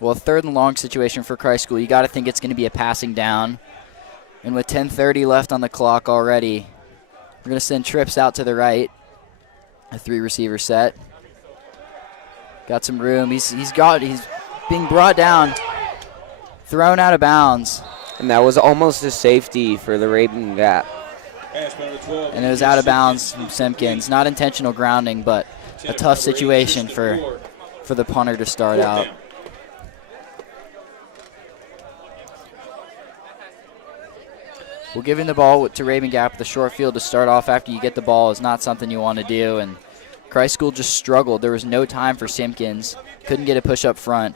Well, third and long situation for Christ School. You got to think it's going to be a passing down. And with 10:30 left on the clock already, we're going to send trips out to the right. A 3-receiver set. Got some room. He's being brought down, thrown out of bounds. And that was almost a safety for the Rabun Gap. And it was out of bounds from Simpkins. Not intentional grounding, but a tough situation for the punter to start out. Well, giving the ball to Rabun Gap, the short field to start off after you get the ball is not something you want to do. And Christ School just struggled. There was no time for Simpkins. Couldn't get a push up front.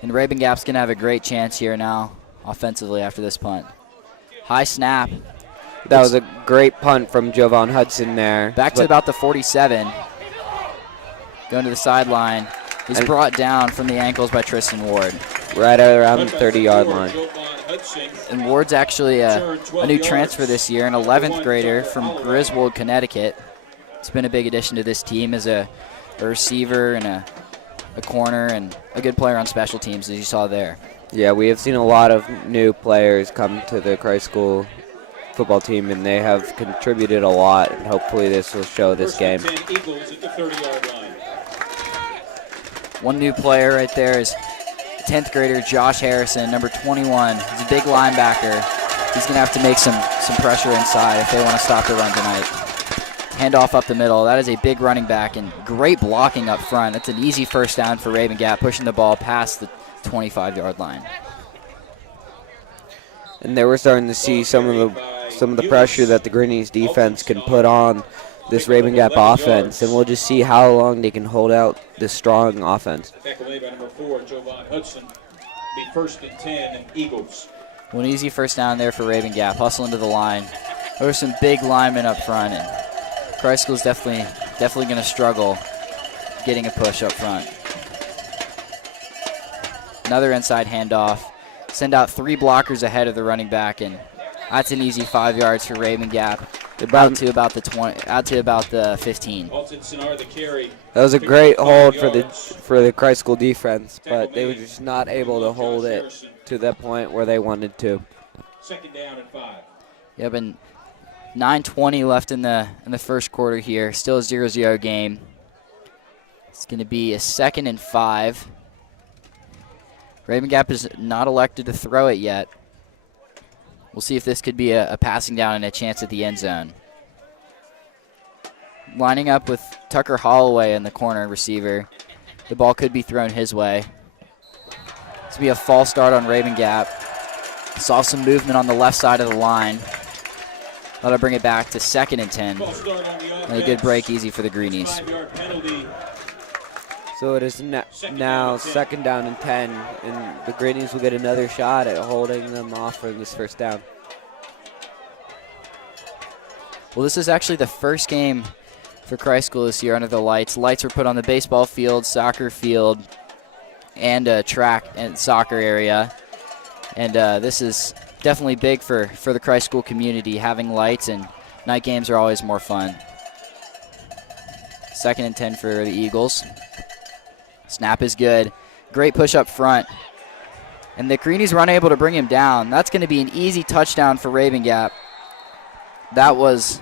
And Rabun Gap's going to have a great chance here now offensively after this punt. High snap. That was a great punt from Jovan Hudson there. Back to about the 47. Going to the sideline. He's brought down from the ankles by Tristan Ward. Right around the 30-yard line. And Ward's actually a new transfer this year, an 11th grader from Griswold, Connecticut. It's been a big addition to this team as a receiver and a corner and a good player on special teams, as you saw there. Yeah, we have seen a lot of new players come to the Christ School football team, and they have contributed a lot, and hopefully this will show this game. One new player right there is 10th grader Josh Harrison, number 21. He's a big linebacker. He's going to have to make some pressure inside if they want to stop the run tonight. Handoff up the middle. That is a big running back and great blocking up front. That's an easy first down for Rabun Gap, pushing the ball past the 25-yard line. And there we're starting to see some of the pressure that the Greenies defense can put on this Rabun Gap offense, and we'll just see how long they can hold out this strong offense. One easy first down there for Rabun Gap, hustling to the line. There were some big linemen up front, and Christ School's definitely going to struggle getting a push up front. Another inside handoff. Send out 3 blockers ahead of the running back, and that's an easy 5 yards for Rabun Gap. Out to about the 15. That was a great hold for the Christ School defense, but they were just not able to hold it to that point where they wanted to. Second down and 5. Yep, and 9:20 left in the first quarter here. Still a 0-0 game. It's going to be a 2nd and 5. Rabun Gap is not elected to throw it yet. We'll see if this could be a passing down and a chance at the end zone. Lining up with Tucker Holloway in the corner receiver. The ball could be thrown his way. This will be a false start on Rabun Gap. Saw some movement on the left side of the line. That'll bring it back to 2nd and 10. And a good break, easy for the Greenies. So it is now 2nd down and 10, and the Greenies will get another shot at holding them off for this first down. Well, this is actually the first game for Christ School this year under the lights. Lights were put on the baseball field, soccer field, and track and soccer area. And this is definitely big for the Christ School community, having lights, and night games are always more fun. 2nd and 10 for the Eagles. Snap is good. Great push up front. And the Greenies were unable to bring him down. That's going to be an easy touchdown for Rabun Gap. That was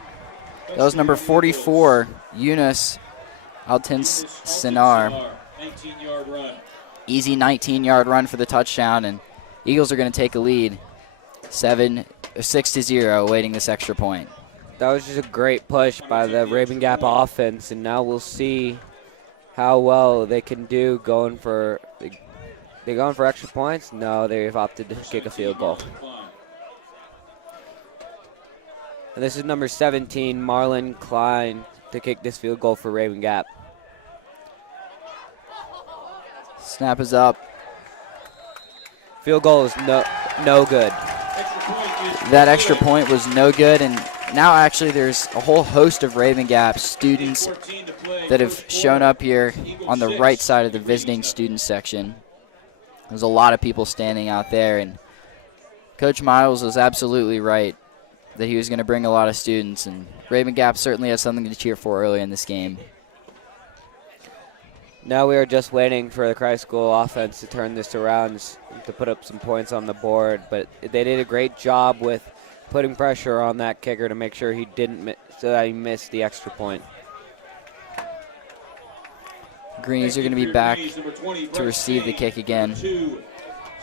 number 44, Eunice Altinsinar. Easy 19-yard run for the touchdown, and Eagles are going to take a lead. 6-0, awaiting this extra point. That was just a great push by the Rabun Gap offense, and now we'll see how well they can do going for extra points. No, they've opted to kick a field goal. And this is number 17, Marlon Klein, to kick this field goal for Rabun Gap. Snap is up. Field goal is no good. That extra point was no good, and now actually there's a whole host of Rabun Gap students that have shown up here on the right side of the visiting student section. There's a lot of people standing out there, and Coach Miles was absolutely right that he was going to bring a lot of students, and Rabun Gap certainly has something to cheer for early in this game. Now we are just waiting for the Christ School offense to turn this around to put up some points on the board. But they did a great job with putting pressure on that kicker to make sure he didn't so that he missed the extra point. Greenies are going to be back to receive the kick again.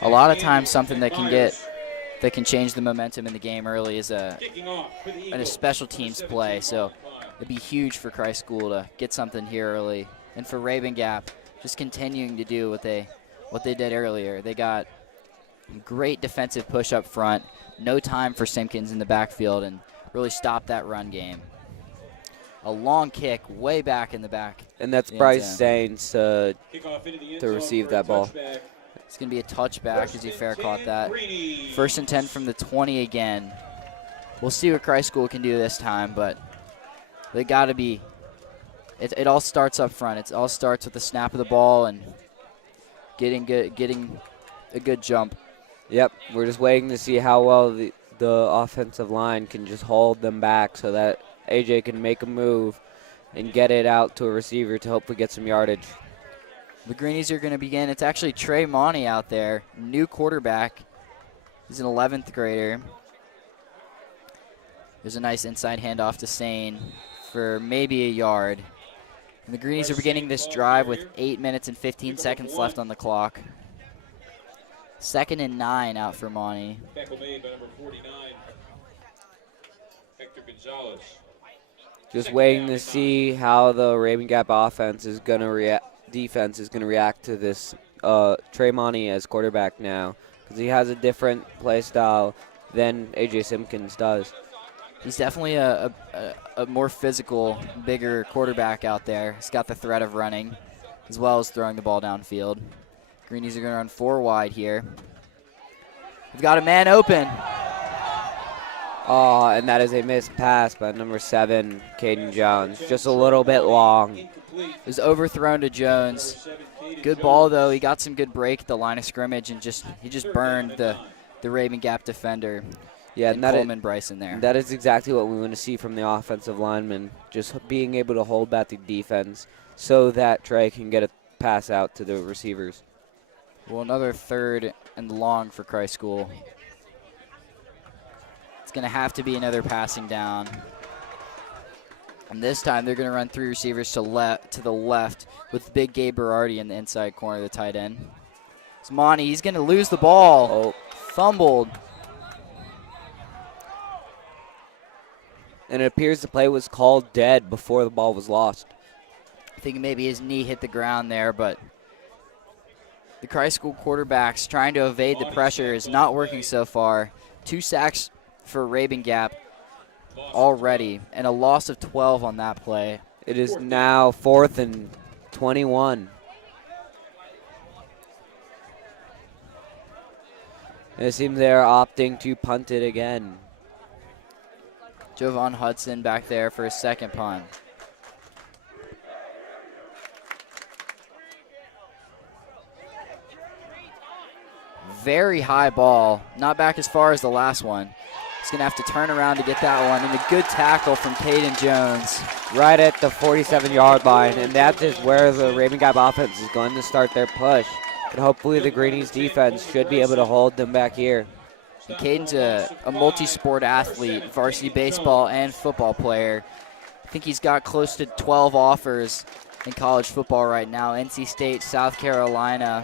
A lot of times something that can change the momentum in the game early is a special teams play. So it'd be huge for Christ School to get something here early. And for Rabun Gap, just continuing to do what they did earlier. They got great defensive push up front, no time for Simpkins in the backfield, and really stopped that run game. A long kick way back in the back. And that's Bryce Sainz to receive that ball. It's going to be a touchback as he fair caught that. 1st and 10 from the 20 again. We'll see what Christ School can do this time, but they got to be. It all starts up front. It all starts with the snap of the ball and getting a good jump. Yep, we're just waiting to see how well the offensive line can just hold them back so that AJ can make a move and get it out to a receiver to hopefully get some yardage. The Greenies are going to begin. It's actually Trey Monty out there, new quarterback. He's an 11th grader. There's a nice inside handoff to Sane for maybe a yard. And the Greenies are beginning this drive with 8 minutes and 15 seconds left on the clock. 2nd and 9 out for Monty. Tackle made by number 49, Hector Gonzalez. Just waiting to see how the Rabun Gap defense is going to react to this Trey Monty as quarterback now, because he has a different play style than AJ Simpkins does. He's definitely a more physical, bigger quarterback out there. He's got the threat of running as well as throwing the ball downfield. Greenies are going to run 4 wide here. We've got a man open. Oh, and that is a missed pass by number 7, Caden Jones. Just a little bit long. It was overthrown to Jones. Good ball, though. He got some good break at the line of scrimmage, and he just burned the Rabun Gap defender. Yeah, and Coleman Bryson there. That is exactly what we want to see from the offensive lineman, just being able to hold back the defense so that Trey can get a pass out to the receivers. Well, another 3rd and long for Christ School. It's going to have to be another passing down. And this time they're going to run 3 receivers to the left with big Gabe Berardi in the inside corner of the tight end. It's Monty. He's going to lose the ball. Oh. Fumbled. And it appears the play was called dead before the ball was lost. I think maybe his knee hit the ground there, but the Christ School quarterback's trying to evade the pressure is not working so far. 2 sacks for Rabun Gap already, and a loss of 12 on that play. It is now 4th and 21. And it seems they're opting to punt it again. Jovan Hudson back there for his 2nd punt. Very high ball, not back as far as the last one. He's going to have to turn around to get that one, and a good tackle from Caden Jones. Right at the 47-yard line, and that is where the Rabun Gap offense is going to start their push. And hopefully the Greenies defense should be able to hold them back here. And Caden's a multi-sport athlete, varsity baseball and football player. I think he's got close to 12 offers in college football right now. NC State, South Carolina,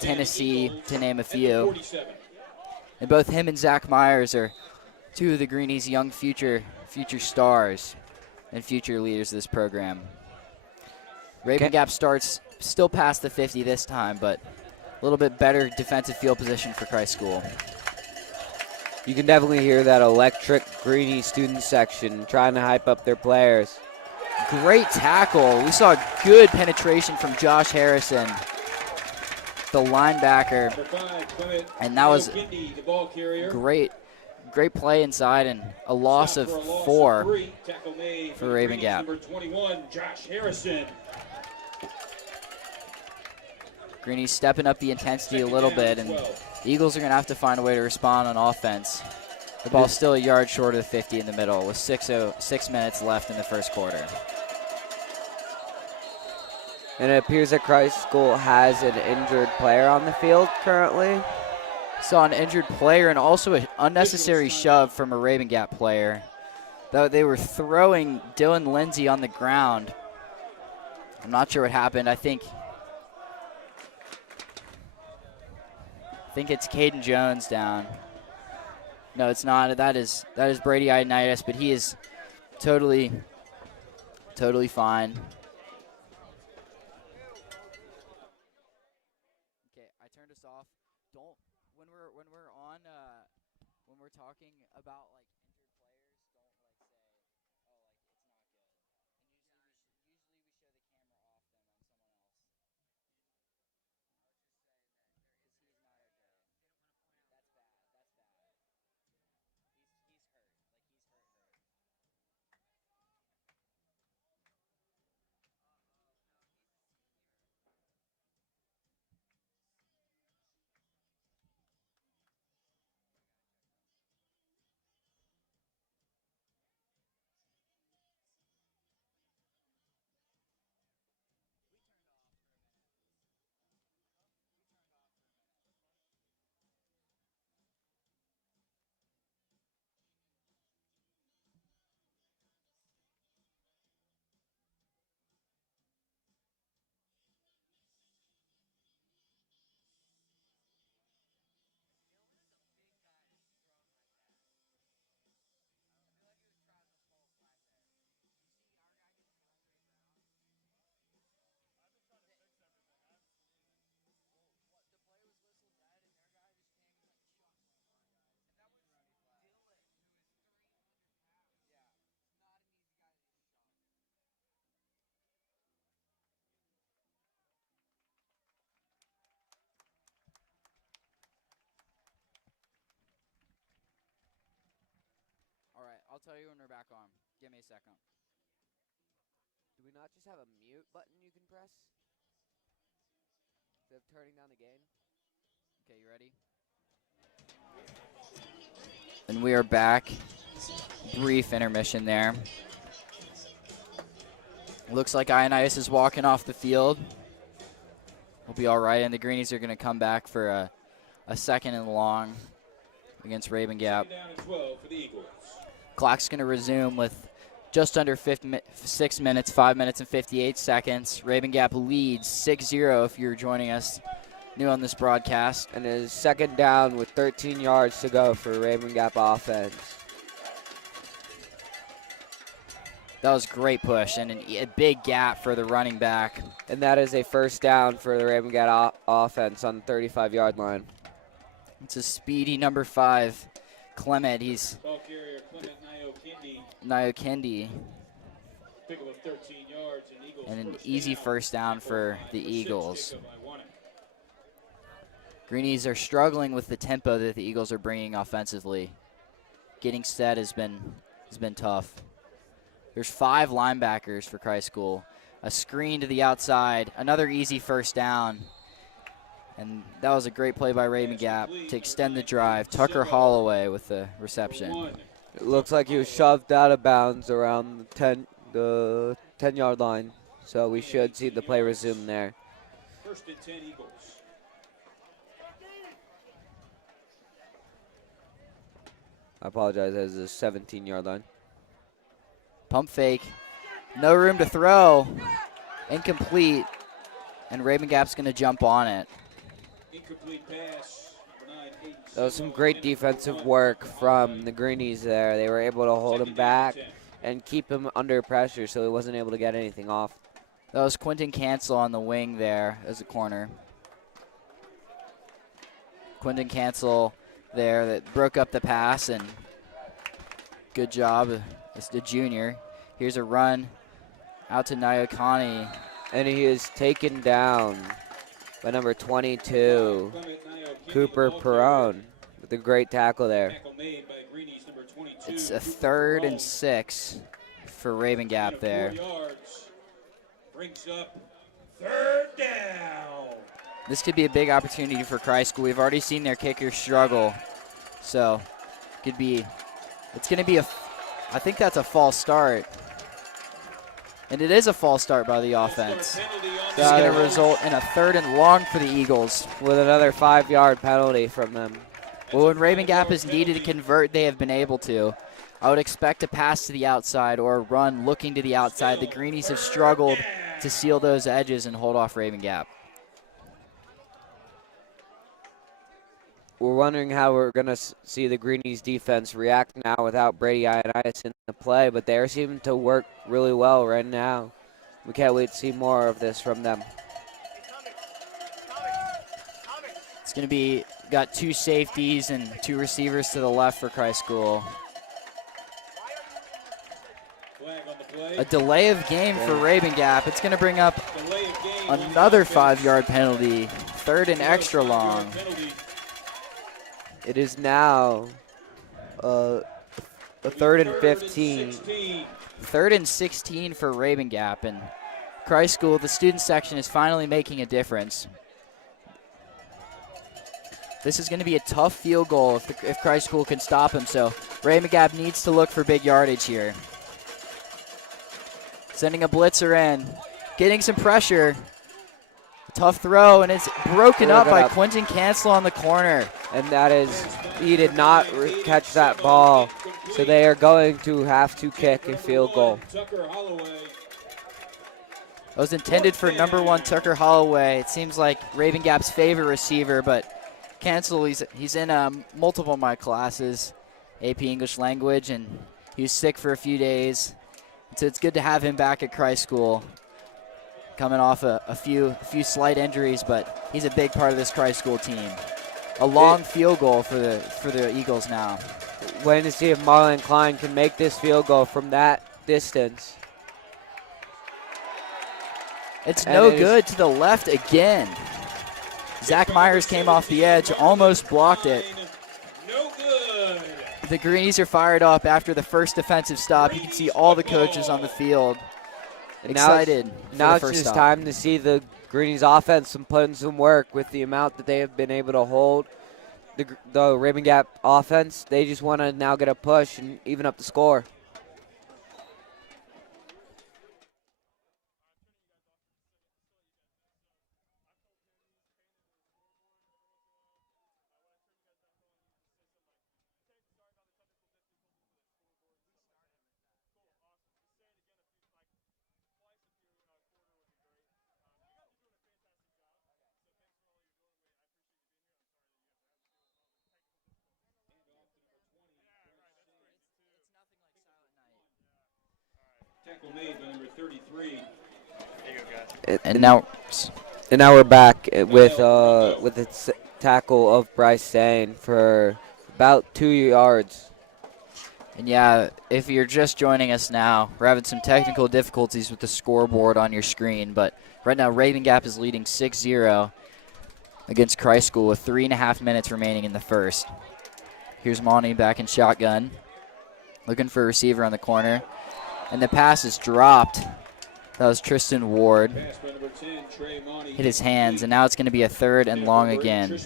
Tennessee, to name a few. And both him and Zach Myers are 2 of the Greenies' young future stars and future leaders of this program. Rabun Gap starts still past the 50 this time, but a little bit better defensive field position for Christ School. You can definitely hear that electric Greenie student section trying to hype up their players. Great tackle. We saw good penetration from Josh Harrison, the linebacker. And that was great play inside, and a loss of 4 for Rabun Gap. Number 21, Josh Harrison. Greenies stepping up the intensity a little bit, and the Eagles are going to have to find a way to respond on offense. The ball's still a yard short of the 50 in the middle with 6 minutes left in the first quarter. And it appears that Christ School has an injured player on the field currently. Saw an injured player and also an unnecessary shove from a Rabun Gap player. Though they were throwing Dylan Lindsay on the ground. I'm not sure what happened. I think it's Caden Jones down. No, it's not. That is Brady Ionitis, but he is totally fine. Okay, I turned us off. Don't when we're on when we're talking about like injured players, don't like say, oh, like it's not good. And usually we show the camera off them on someone else. All right, I'll tell you when we're back on. Give me a second. Do we not just have a mute button you can press? Instead of turning down the gain? Okay, you ready? And we are back. Brief intermission there. Looks like Ionitis is walking off the field. We'll be all right, and the Greenies are going to come back for a second and long against Rabun Gap. Down and 12 for the Eagles. Clock's going to resume with just under 6 minutes, 5 minutes and 58 seconds. Rabun Gap leads 6-0 if you're joining us new on this broadcast. And it is second down with 13 yards to go for Rabun Gap offense. That was a great push and a big gap for the running back. And that is a first down for the Rabun Gap offense on the 35-yard line. It's a speedy number 5, Clement. He's Ball carrier Clement Nyokendi. Pickup of 13 yards and Eagles And an first easy down. first down for the Eagles. Jacob Iwana. Greenies are struggling with the tempo that the Eagles are bringing offensively. Getting set has been tough. There's 5 linebackers for Christ School. A screen to the outside, another easy first down. And that was a great play by Rabun Gap to extend the drive. Tucker Holloway with the reception. It looks like he was shoved out of bounds around the 10-yard line. So we should see the play resume there. First and 10 Eagles. I apologize, as a 17-yard line. Pump fake. No room to throw. Incomplete. And Rabun Gap's going to jump on it. Incomplete pass. That was some great defensive work from the Greenies there. They were able to hold him back and keep him under pressure so he wasn't able to get anything off. That was Quentin Cancel on the wing there as a corner. Quentin Cancel there that broke up the pass, and good job. It's the junior. Here's a run out to Nyokani. And he is taken down by number 22, Cooper Perone, with a great tackle there. It's a 3rd and 6 for Rabun Gap there. Brings up 3rd down. This could be a big opportunity for Christ School. We've already seen their kickers struggle. So it's going to be I think that's a false start. And it is a false start by the offense. Penalty on This is going to result in a 3rd and long for the Eagles. With another 5-yard penalty from them. Well, when Rabun Gap has needed to convert, they have been able to. I would expect a pass to the outside or a run looking to the outside. The Greenies have struggled to seal those edges and hold off Rabun Gap. We're wondering how we're going to see the Greenies defense react now without Brady Ioannidis in the play, but they seem to work really well right now. We can't wait to see more of this from them. It's going to be, got 2 safeties and 2 receivers to the left for Christ School. Flag on the play. A delay of game for Rabun Gap. It's going to bring up Delay of game. another 5-yard penalty. 3rd and extra long. Penalty. It is now a 3rd and 15. 3rd and 16 for Rabun Gap. And Christ School, the student section, is finally making a difference. This is going to be a tough field goal if Christ School can stop him. So Rabun Gap needs to look for big yardage here. Sending a blitzer in. Getting some pressure. Tough throw, and it's broken up by Quentin Cancel on the corner. And that is, he did not catch that ball. So they are going to have to kick a field goal. Tucker Holloway. It was intended for number 1 Tucker Holloway. It seems like Rabun Gap's favorite receiver, but Cancel, he's in multiple of my classes, AP English Language, and he was sick for a few days. So it's good to have him back at Christ School, coming off a few slight injuries, but he's a big part of this Christ School team. A long field goal for the Eagles now. Waiting to see if Marlon Klein can make this field goal from that distance. It's no good to the left again. Zach Myers came off the edge, almost blocked it. No good. The Greenies are fired up after the first defensive stop. You can see all the coaches on the field excited. Now it's just time to see the Greenies offense put in some work with the amount that they have been able to hold. The Rabun Gap offense, they just want to now get a push and even up the score. Tackle made by number 33. And now we're back with the tackle of Bryce Sane for about 2 yards. And yeah, if you're just joining us now, we're having some technical difficulties with the scoreboard on your screen, but right now Rabun Gap is leading 6-0 against Christ School with 3.5 minutes remaining in the first. Here's Monty back in shotgun, looking for a receiver on the corner, and the pass is dropped. That was Tristan Ward. Hit his hands, and now it's going to be a 3rd and long again.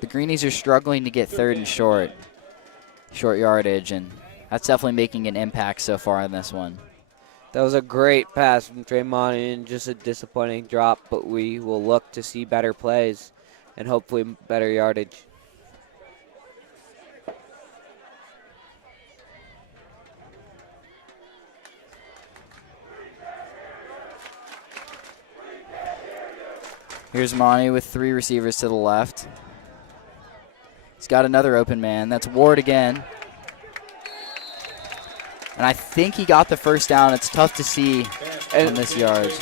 The Greenies are struggling to get 3rd and short yardage, and that's definitely making an impact so far in this one. That was a great pass from Draymond and just a disappointing drop, but we will look to see better plays and hopefully better yardage. Here's Monty with 3 receivers to the left. He's got another open man. That's Ward again. And I think he got the first down. It's tough to see in this yard.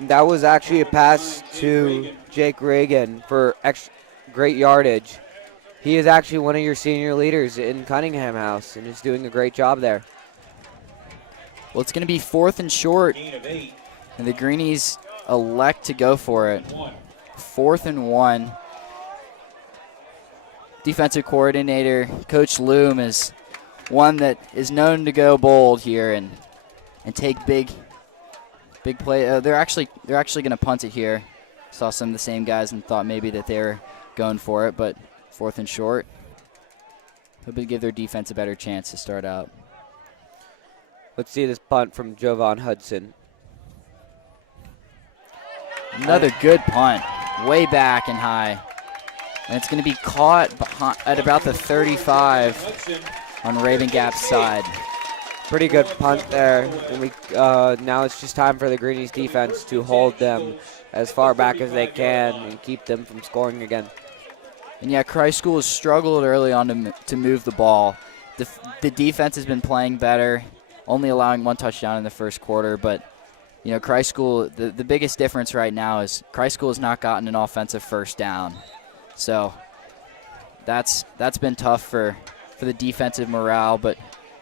That was actually a pass to Jake Reagan for great yardage. He is actually one of your senior leaders in Cunningham House and is doing a great job there. Well, it's going to be 4th and short. And the Greenies elect to go for it. 4th and 1. Defensive coordinator Coach Loom is one that is known to go bold here and take big play. They're actually going to punt it here. Saw some of the same guys and thought maybe that they were going for it, but 4th and short. Hoping to give their defense a better chance to start out. Let's see this punt from Jovan Hudson. Another good punt, way back and high. And it's going to be caught at about the 35 on Rabun Gap's side. Pretty good punt there. And now it's just time for the Greenies defense to hold them as far back as they can and keep them from scoring again. And yeah, Christ School has struggled early on to move the ball. The defense has been playing better, only allowing 1 touchdown in the first quarter. But, you know, Christ School, the biggest difference right now is Christ School has not gotten an offensive first down. So that's been tough for the defensive morale. But,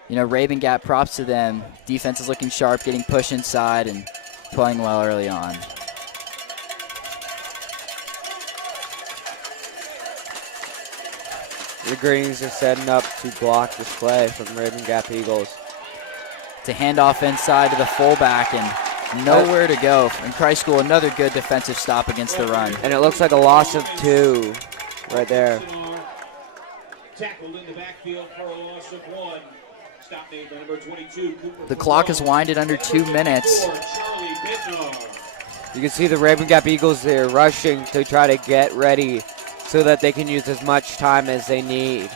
you know, Rabun Gap, props to them. Defense is looking sharp, getting pushed inside and playing well early on. The Greenies are setting up to block this play from Rabun Gap Eagles. To hand off inside to the fullback and nowhere to go. And Christ School, another good defensive stop against the run. And it looks like a loss of 2 right there. Tackled in the backfield for a loss of 1. Stop made by number 22, Cooper. The clock is winded under 2 minutes. Charlie Bittner. You can see the Rabun Gap Eagles there rushing to try to get ready so that they can use as much time as they need.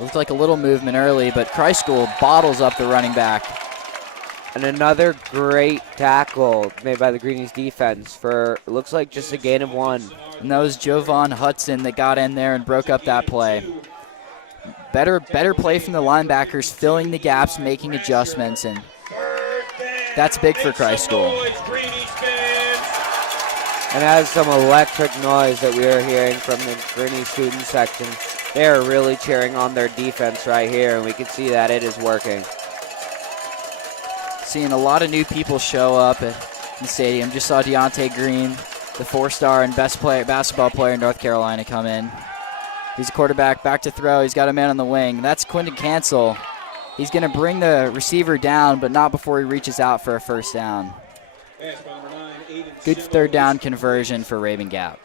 Looked like a little movement early, but Christ School bottles up the running back. And another great tackle made by the Greenies defense for, it looks like just a gain of 1. And that was Jovan Hudson that got in there and broke up that play. Better play from the linebackers, filling the gaps, making adjustments, and that's big for Christ School. And has some electric noise that we are hearing from the Greenies student section. They are really cheering on their defense right here, and we can see that it is working. Seeing a lot of new people show up at the stadium. Just saw Deontay Green, the 4-star and best basketball player in North Carolina, come in. He's a quarterback, back to throw. He's got a man on the wing. That's Quinton Cancel. He's going to bring the receiver down, but not before he reaches out for a first down. Good third down conversion for Rabun Gap.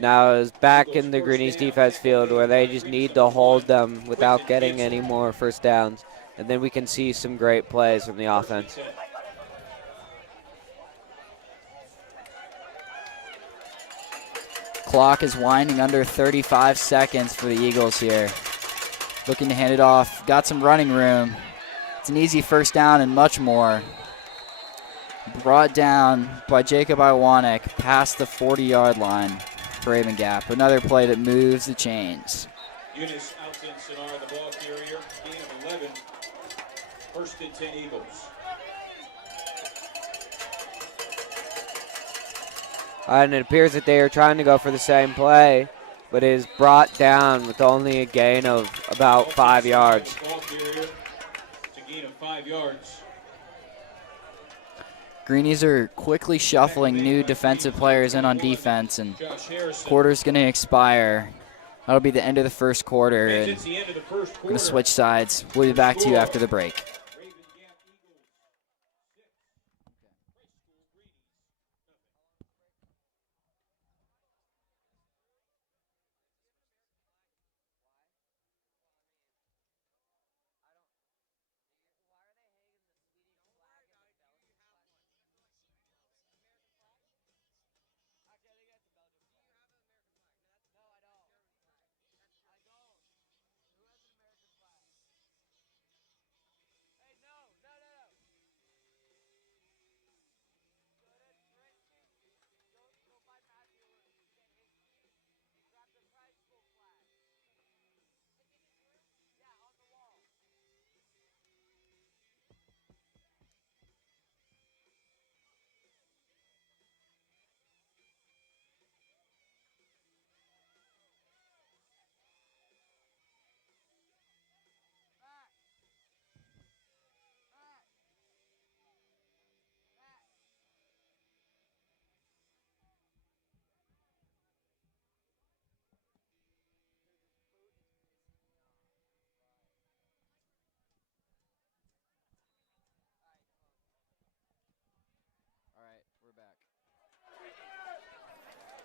Now it's back in the Greenies defense field where they just need to hold them without getting any more first downs. And then we can see some great plays from the offense. Clock is winding under 35 seconds for the Eagles here. Looking to hand it off. Got some running room. It's an easy first down and much more. Brought down by Jacob Iwanek past the 40-yard line for Rabun Gap. Another play that moves the chains. Eunice Alton-Sinar, the ball carrier, gain of 11. First and 10 Eagles. And it appears that they are trying to go for the same play, but it is brought down with only a gain of about 5 yards. Ball carrier, it's a gain of 5 yards. Greenies are quickly shuffling new defensive players in on defense, and quarter's going to expire. That'll be the end of the first quarter, and we're going to switch sides. We'll be back to you after the break.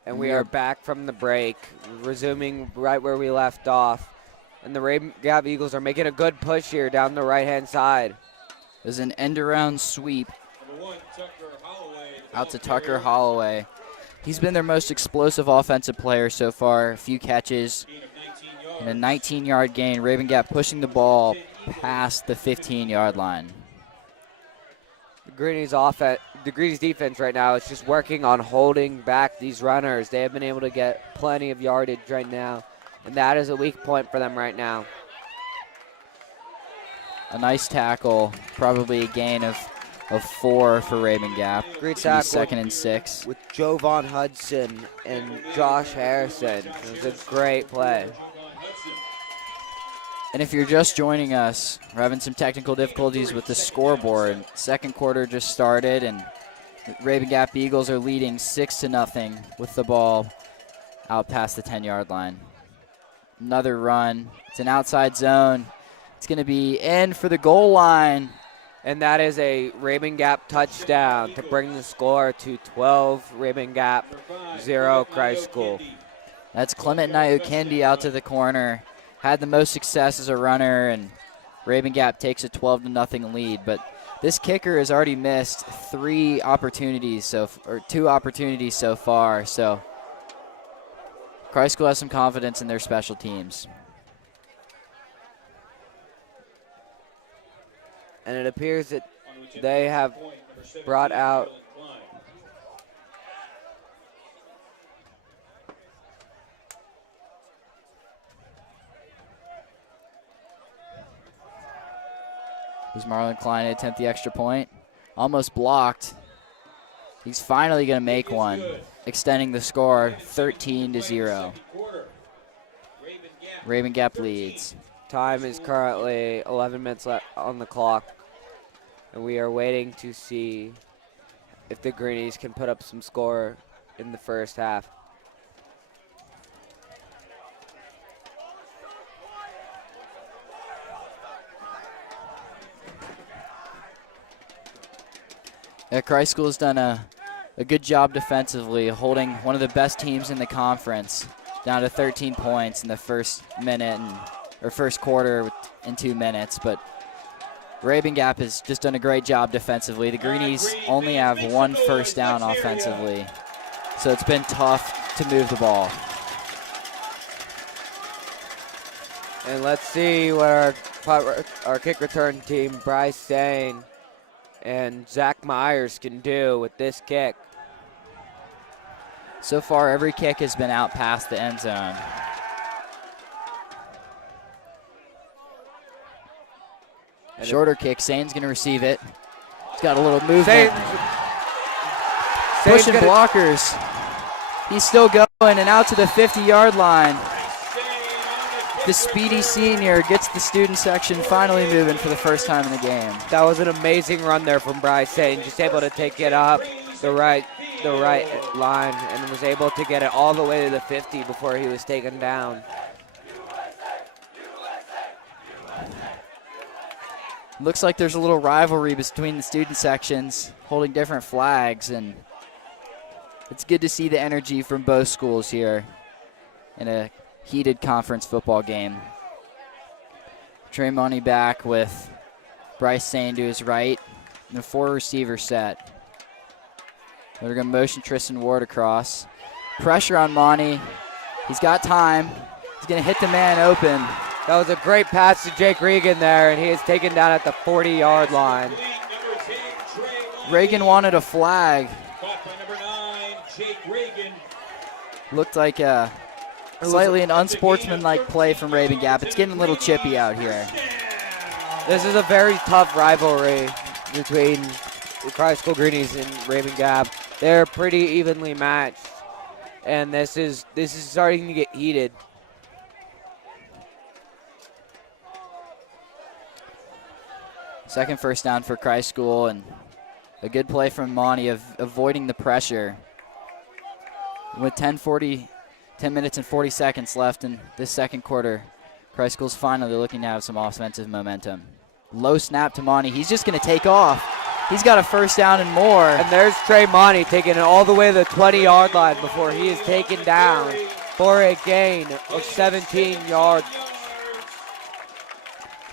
And we are back from the break, resuming right where we left off. And the Rabun Gap Eagles are making a good push here down the right-hand side. There's an end-around sweep Number 1, Tucker Holloway. out to Tucker Holloway. He's been their most explosive offensive player so far. A few catches and a 19-yard gain. Rabun Gap pushing the ball past the 15-yard line. The Greenies defense right now is just working on holding back these runners. They have been able to get plenty of yardage right now, and that is a weak point for them right now. A nice tackle, probably a gain of 4 for Rabun Gap. Great tackle. 2nd and 6. With Jovan Hudson and Josh Harrison. It was a great play. And if you're just joining us, we're having some technical difficulties with the scoreboard. Second quarter just started, and Rabun Gap Eagles are leading 6-0 with the ball out past the 10-yard line. Another run. It's an outside zone. It's going to be in for the goal line. And that is a Rabun Gap touchdown to bring the score to 12, Rabun Gap 0, Christ School. That's Clement Nyokendi out to the corner. Had the most success as a runner, and Rabun Gap takes a 12-0 lead. But this kicker has already missed 2 opportunities so far. So Christ School has some confidence in their special teams. And it appears that they have brought out Is Marlon Klein to attempt the extra point? Almost blocked. He's finally going to make one, extending the score 13-0. Rabun Gap leads. Time is currently 11 minutes left on the clock, and we are waiting to see if the Greenies can put up some score in the first half. Christ School has done a good job defensively, holding one of the best teams in the conference down to 13 points in the first quarter in 2 minutes. But Rabun Gap has just done a great job defensively. The Greenies only have 1 first down offensively, so it's been tough to move the ball. And let's see what our kick return team, Bryce Sane and Zach Myers, can do with this kick. So far, every kick has been out past the end zone. And shorter kick. Sane's going to receive it. He's got a little movement. Pushing blockers. He's still going and out to the 50-yard line. The speedy senior gets the student section finally moving for the first time in the game. That was an amazing run there from Bryce Sane, just able to take it up the right line and was able to get it all the way to the 50 before he was taken down. Looks like there's a little rivalry between the student sections, holding different flags, and it's good to see the energy from both schools here in a heated conference football game. Trey Money back with Bryce Sane to his right and a 4-receiver set. They're going to motion Tristan Ward across. Pressure on Monty. He's got time. He's going to hit the man open. That was a great pass to Jake Regan there, and he is taken down at the 40-yard line. Reagan wanted a flag. Caught by number 9, Jake Reagan. Looked like a slightly an unsportsmanlike play from Rabun Gap. It's getting a little chippy out here. This is a very tough rivalry between the Christ School Greenies and Rabun Gap. They're pretty evenly matched, and this is starting to get heated. Second first down for Christ School, and a good play from Monty of avoiding the pressure. With 10 minutes and 40 seconds left in this second quarter, Christ School's finally looking to have some offensive momentum. Low snap to Monty. He's just going to take off. He's got a first down and more. And there's Trey Monty taking it all the way to the 20-yard line before he is taken down for a gain of 17 yards.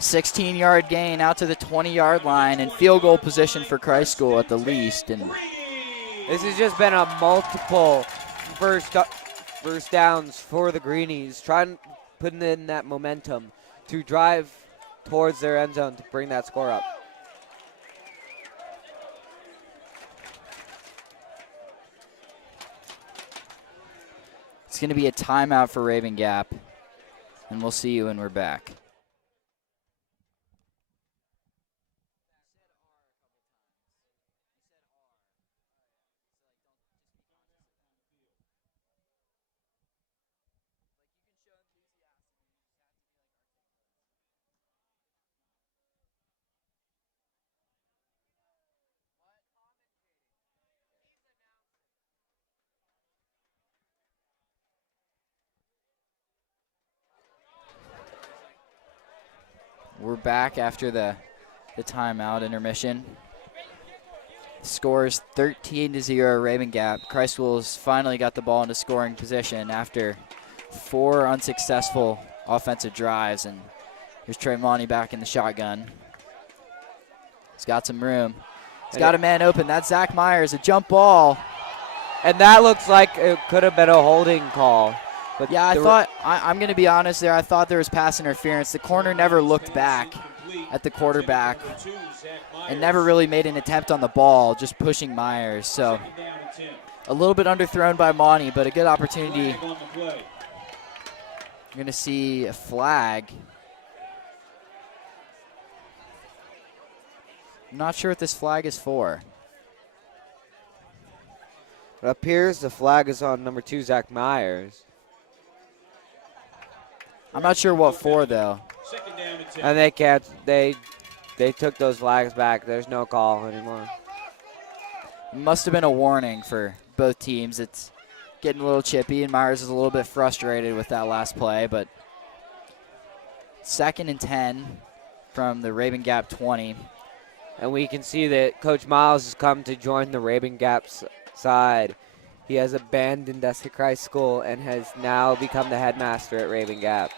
16-yard gain out to the 20-yard line and field goal position for Christ School at the least. And this has just been a multiple first downs for the Greenies, trying putting in that momentum to drive towards their end zone to bring that score up. It's going to be a timeout for Rabun Gap, and we'll see you when we're back. We're back after the timeout intermission. Scores 13-0 Rabun Gap. Christ School's finally got the ball into scoring position after 4 unsuccessful offensive drives. And here's Trey Monty back in the shotgun. He's got some room. He's got a man open. That's Zach Myers, a jump ball. And that looks like it could have been a holding call. But yeah, I'm going to be honest there. I thought there was pass interference. The corner never looked back at the quarterback and never really made an attempt on the ball, just pushing Myers. So a little bit underthrown by Monty, but a good opportunity. You're going to see a flag. I'm not sure what this flag is for. It appears the flag is on number 2, Zach Myers. I'm not sure what for, though. And they took those flags back. There's no call anymore. Must have been a warning for both teams. It's getting a little chippy, and Myers is a little bit frustrated with that last play. But 2nd and 10 from the Rabun Gap 20. And we can see that Coach Miles has come to join the Rabun Gap's side. He has abandoned us at Christ School and has now become the headmaster at Rabun Gap.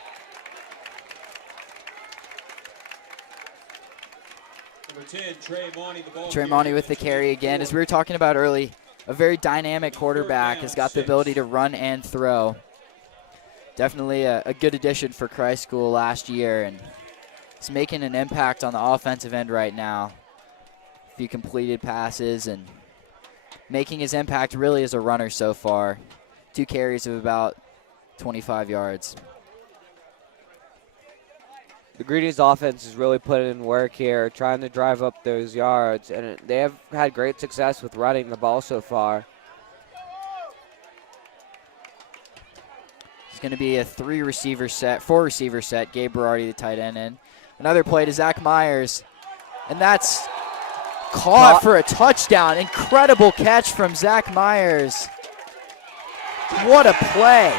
Trey Monty with the carry again. As we were talking about early, a very dynamic quarterback, has got the ability to run and throw. Definitely a good addition for Christ School last year, and he's making an impact on the offensive end right now. A few completed passes and making his impact really as a runner so far. 2 carries of about 25 yards. The Greenies offense is really putting in work here, trying to drive up those yards, and they have had great success with running the ball so far. It's going to be a 4 receiver set. Gabe Berardi, the tight end, in. Another play to Zach Myers, and that's caught for a touchdown. Incredible catch from Zach Myers. What a play.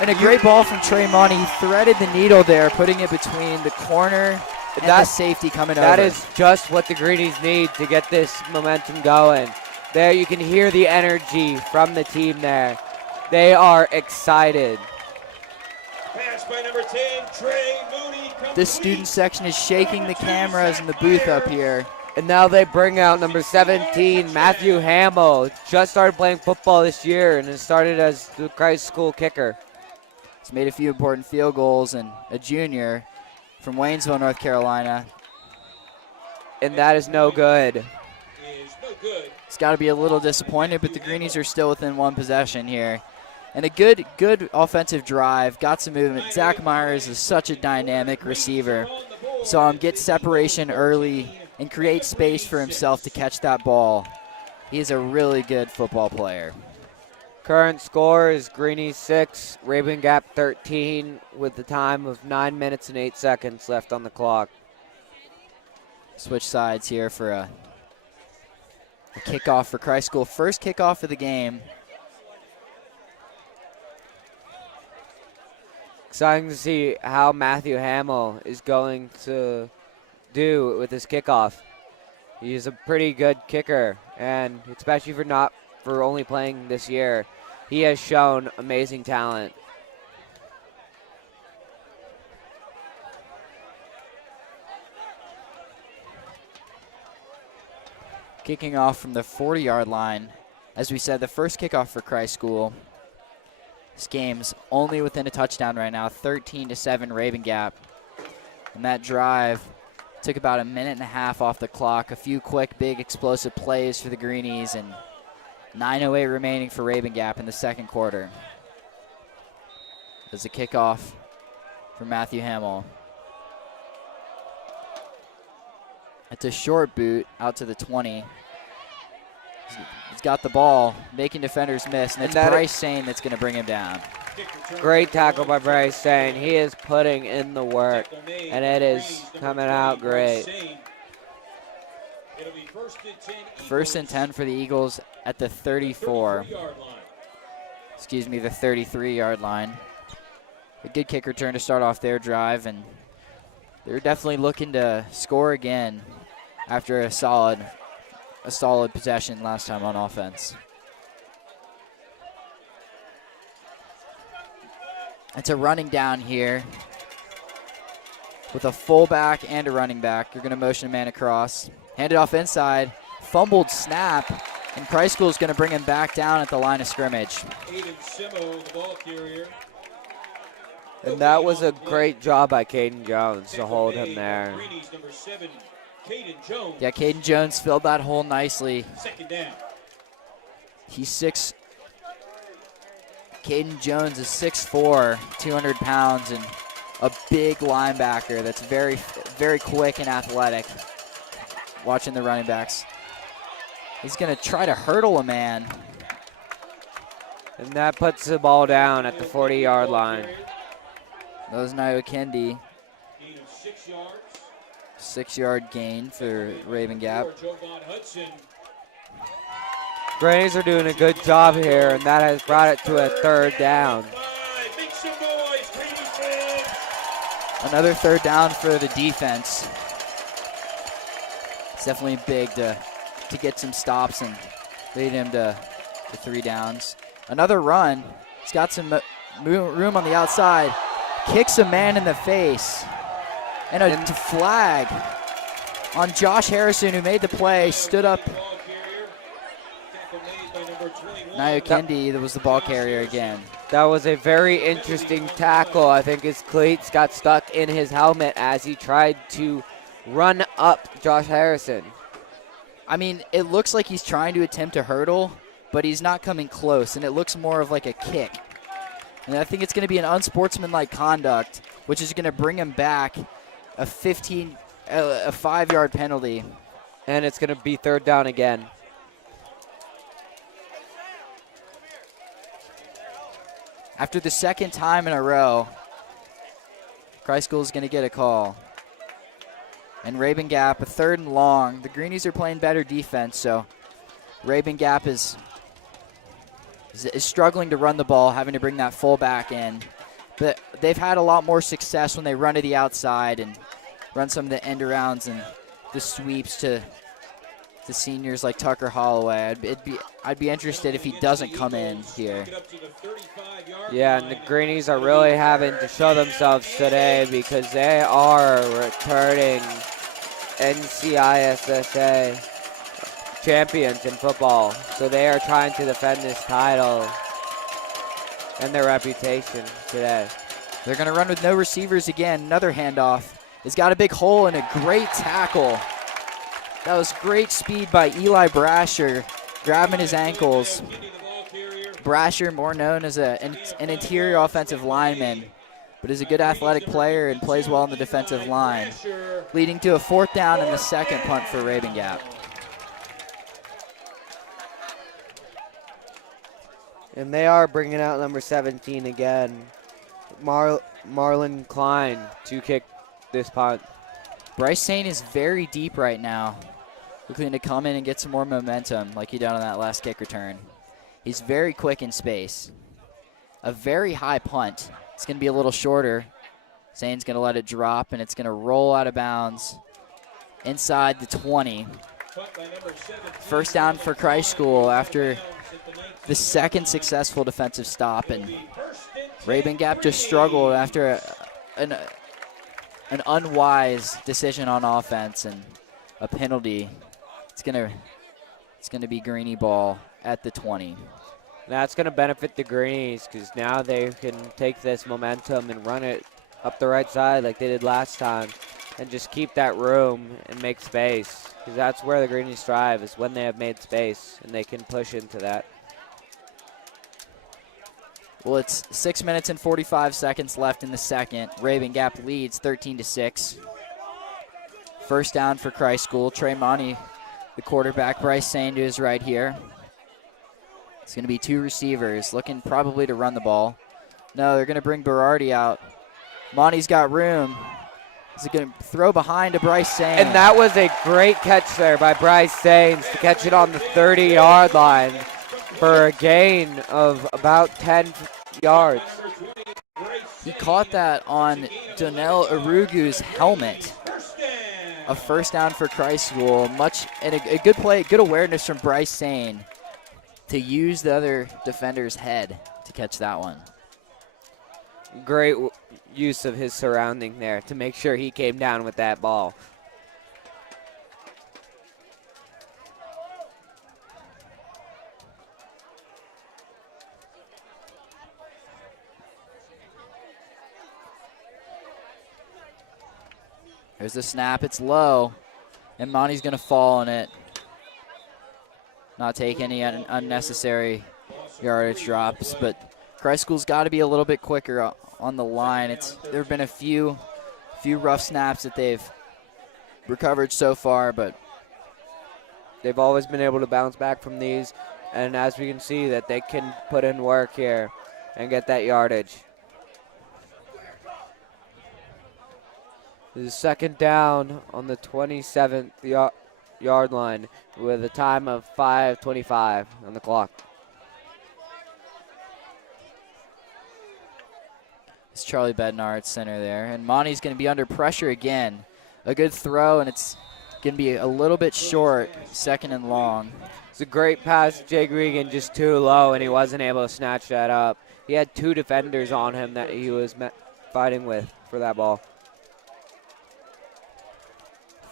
And a great ball from Trey Monty. He threaded the needle there, putting it between the corner and the safety coming over. That is just what the Greenies need to get this momentum going. There you can hear the energy from the team there. They are excited. Pass by number 10, Trey Mooney. This student section is shaking the cameras in the booth up here. And now they bring out number 17, Matthew Hamill. Just started playing football this year and has started as the Christ School kicker. He's made a few important field goals, and a junior from Waynesville, North Carolina. And that is no good. He's got to be a little disappointed, but the Greenies are still within 1 possession here. And a good offensive drive, got some movement. Zach Myers is such a dynamic receiver. Saw him get separation early and create space for himself to catch that ball. He's a really good football player. Current score is Greenies 6, Rabun Gap 13, with the time of 9 minutes and 8 seconds left on the clock. Switch sides here for a kickoff for Christ School. First kickoff of the game. Exciting to see how Matthew Hamill is going to do with his kickoff. He's a pretty good kicker, and especially for only playing this year, he has shown amazing talent. kicking off from the 40-yard line. As we said, the first kickoff for Christ School. This game's only within a touchdown right now, 13-7 Rabun Gap. And that drive took about a minute and a half off the clock. A few quick, big, explosive plays for the Greenies, and 9:08 remaining for Rabun Gap in the second quarter. There's a kickoff for Matthew Hamill. It's a short boot out to the 20. He's got the ball, making defenders miss, and it's Bryce Sane that's going to bring him down. Great tackle by Bryce Sane. He is putting in the work, and it is coming out great. First and 10 for the Eagles at the 34. Excuse me, the 33-yard line. A good kick return to start off their drive, and they're definitely looking to score again after a solid possession last time on offense. It's a running down here with a fullback and a running back. You're going to motion a man across. Hand it off inside. Fumbled snap, and Christ School is going to bring him back down at the line of scrimmage. And that was a great job by Caden Jones to hold him there. Yeah, Caden Jones filled that hole nicely. Caden Jones is 6'4", 200 pounds, and a big linebacker that's very, very quick and athletic. Watching the running backs. He's going to try to hurdle a man. And that puts the ball down at the 40-yard line. That was Nyokendi. 6-yard gain for Rabun Gap. Grays are doing a good job here, and that has brought it to a third down. Another third down for the defense. It's definitely big to get some stops and lead him to 3 downs. Another run. He's got some room on the outside. Kicks a man in the face. And a flag on Josh Harrison, who made the play, stood up. Nyokendi, that was the ball carrier again. That was a very interesting tackle. I think his cleats got stuck in his helmet as he tried to run up Josh Harrison. I mean, it looks like he's trying to attempt a hurdle, but he's not coming close, and it looks more of like a kick. And I think it's going to be an unsportsmanlike conduct, which is going to bring him back a 5-yard penalty. And it's going to be third down again. After the second time in a row, Christ School is going to get a call. And Rabun Gap, a 3rd and long. The Greenies are playing better defense, so Rabun Gap is struggling to run the ball, having to bring that fullback in. But they've had a lot more success when they run to the outside and run some of the end arounds and the sweeps to seniors like Tucker Holloway. I'd be interested if he doesn't come in here. Yeah, and the Greenies are really having to show themselves today because they are returning NCISSA champions in football. So they are trying to defend this title and their reputation today. They're going to run with no receivers again. Another handoff. It's got a big hole and a great tackle. That was great speed by Eli Brasher, grabbing his ankles. Brasher, more known as an interior offensive lineman, but is a good athletic player and plays well on the defensive line, leading to a 4th down and the second punt for Rabun Gap. And they are bringing out number 17 again, Marlon Klein, to kick this punt. Bryce Sane is very deep right now, looking to come in and get some more momentum like he did on that last kick return. He's very quick in space. A very high punt. It's going to be a little shorter. Sane's going to let it drop, and it's going to roll out of bounds inside the 20. First down for Christ School after the second successful defensive stop, and Rabun Gap just struggled after an unwise decision on offense and a penalty. It's going to It's going to be Greenie ball at the 20. That's going to benefit the Greenies because now they can take this momentum and run it up the right side like they did last time and just keep that room and make space, because that's where the Greenies thrive, is when they have made space and they can push into that. Well, it's 6 minutes and 45 seconds left in the second. Rabun Gap leads 13-6. First down for Christ School. Trey Monty, the quarterback. Bryce Sane to his right here. It's going to be two receivers looking probably to run the ball. No, they're going to bring Berardi out. Monty's got room. Is it going to throw behind to Bryce Sane? And that was a great catch there by Bryce Sanes to catch it on the 30-yard line for a gain of about 10 yards. He caught that on Donnell Arugu's helmet. A first down for Christ School. And a good play, good awareness from Bryce Sane to use the other defender's head to catch that one. Great use of his surrounding there to make sure he came down with that ball. There's the snap. It's low. And Monty's going to fall on it. Not take any unnecessary yardage drops. But Christ School's got to be a little bit quicker on the line. There have been a few rough snaps that they've recovered so far, but they've always been able to bounce back from these. And as we can see, that they can put in work here and get that yardage. This is second down on the 27th yard line with a time of 5:25 on the clock. It's Charlie Bednar at center there. And Monty's going to be under pressure again. A good throw, and it's going to be a little bit short, second and long. It's a great pass. Jake Regan just too low, and he wasn't able to snatch that up. He had two defenders on him that he was fighting with for that ball.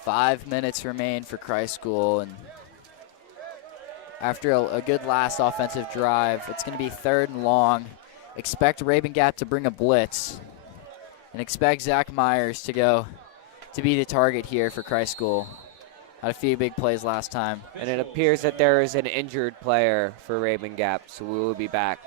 5 minutes remain for Christ School, and after a good last offensive drive, it's going to be third and long. Expect Rabun Gap to bring a blitz, and expect Zach Myers to be the target here for Christ School. Had a few big plays last time. And it appears that there is an injured player for Rabun Gap, so we will be back.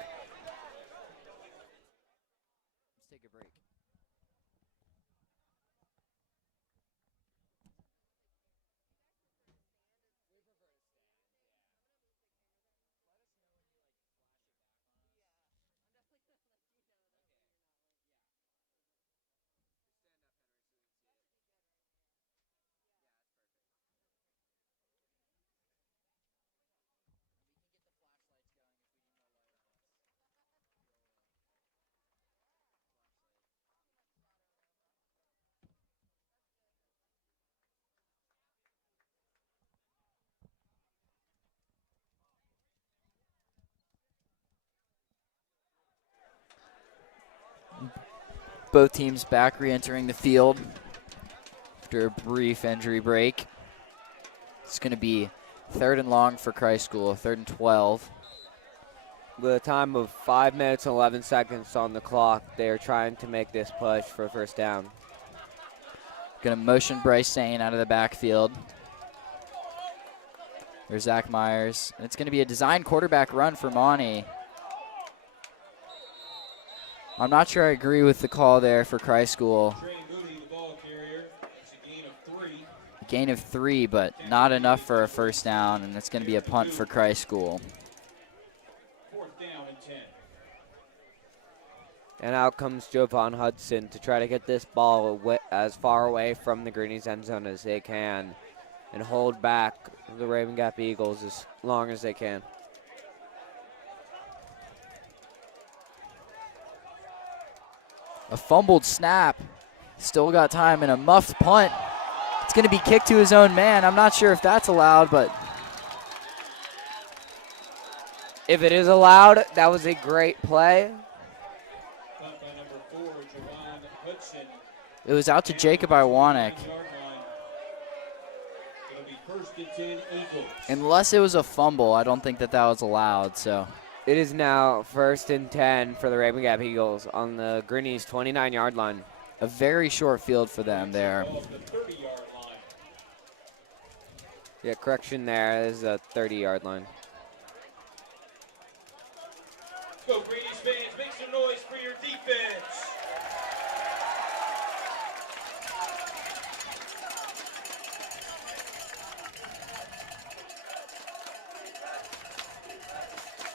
Both teams back re-entering the field after a brief injury break. It's going to be third and long for Christ School, 3rd and 12. With a time of 5 minutes and 11 seconds on the clock, they are trying to make this push for a first down. Going to motion Bryce Sane out of the backfield. There's Zach Myers. And it's going to be a design quarterback run for Monty. I'm not sure I agree with the call there for Christ School. A gain of 3, but not enough for a first down, and it's going to be a punt for Christ School. 4th down and 10. And out comes Jovan Hudson to try to get this ball as far away from the Greenies end zone as they can and hold back the Rabun Gap Eagles as long as they can. A fumbled snap. Still got time, and a muffed punt. It's going to be kicked to his own man. I'm not sure if that's allowed, but if it is allowed, that was a great play. Punt by number 4, Jovan Hudson. it was out to Jacob Iwanek. It'll be 1st and 10 Eagles. Unless it was a fumble, I don't think that was allowed. So It is now 1st and 10 for the Rabun Gap Eagles on the Greenies 29-yard line. a very short field for them there. Off the 30-yard line. Yeah, correction there is a 30-yard line. Let's go, Greenies fans. Make some noise for your defense.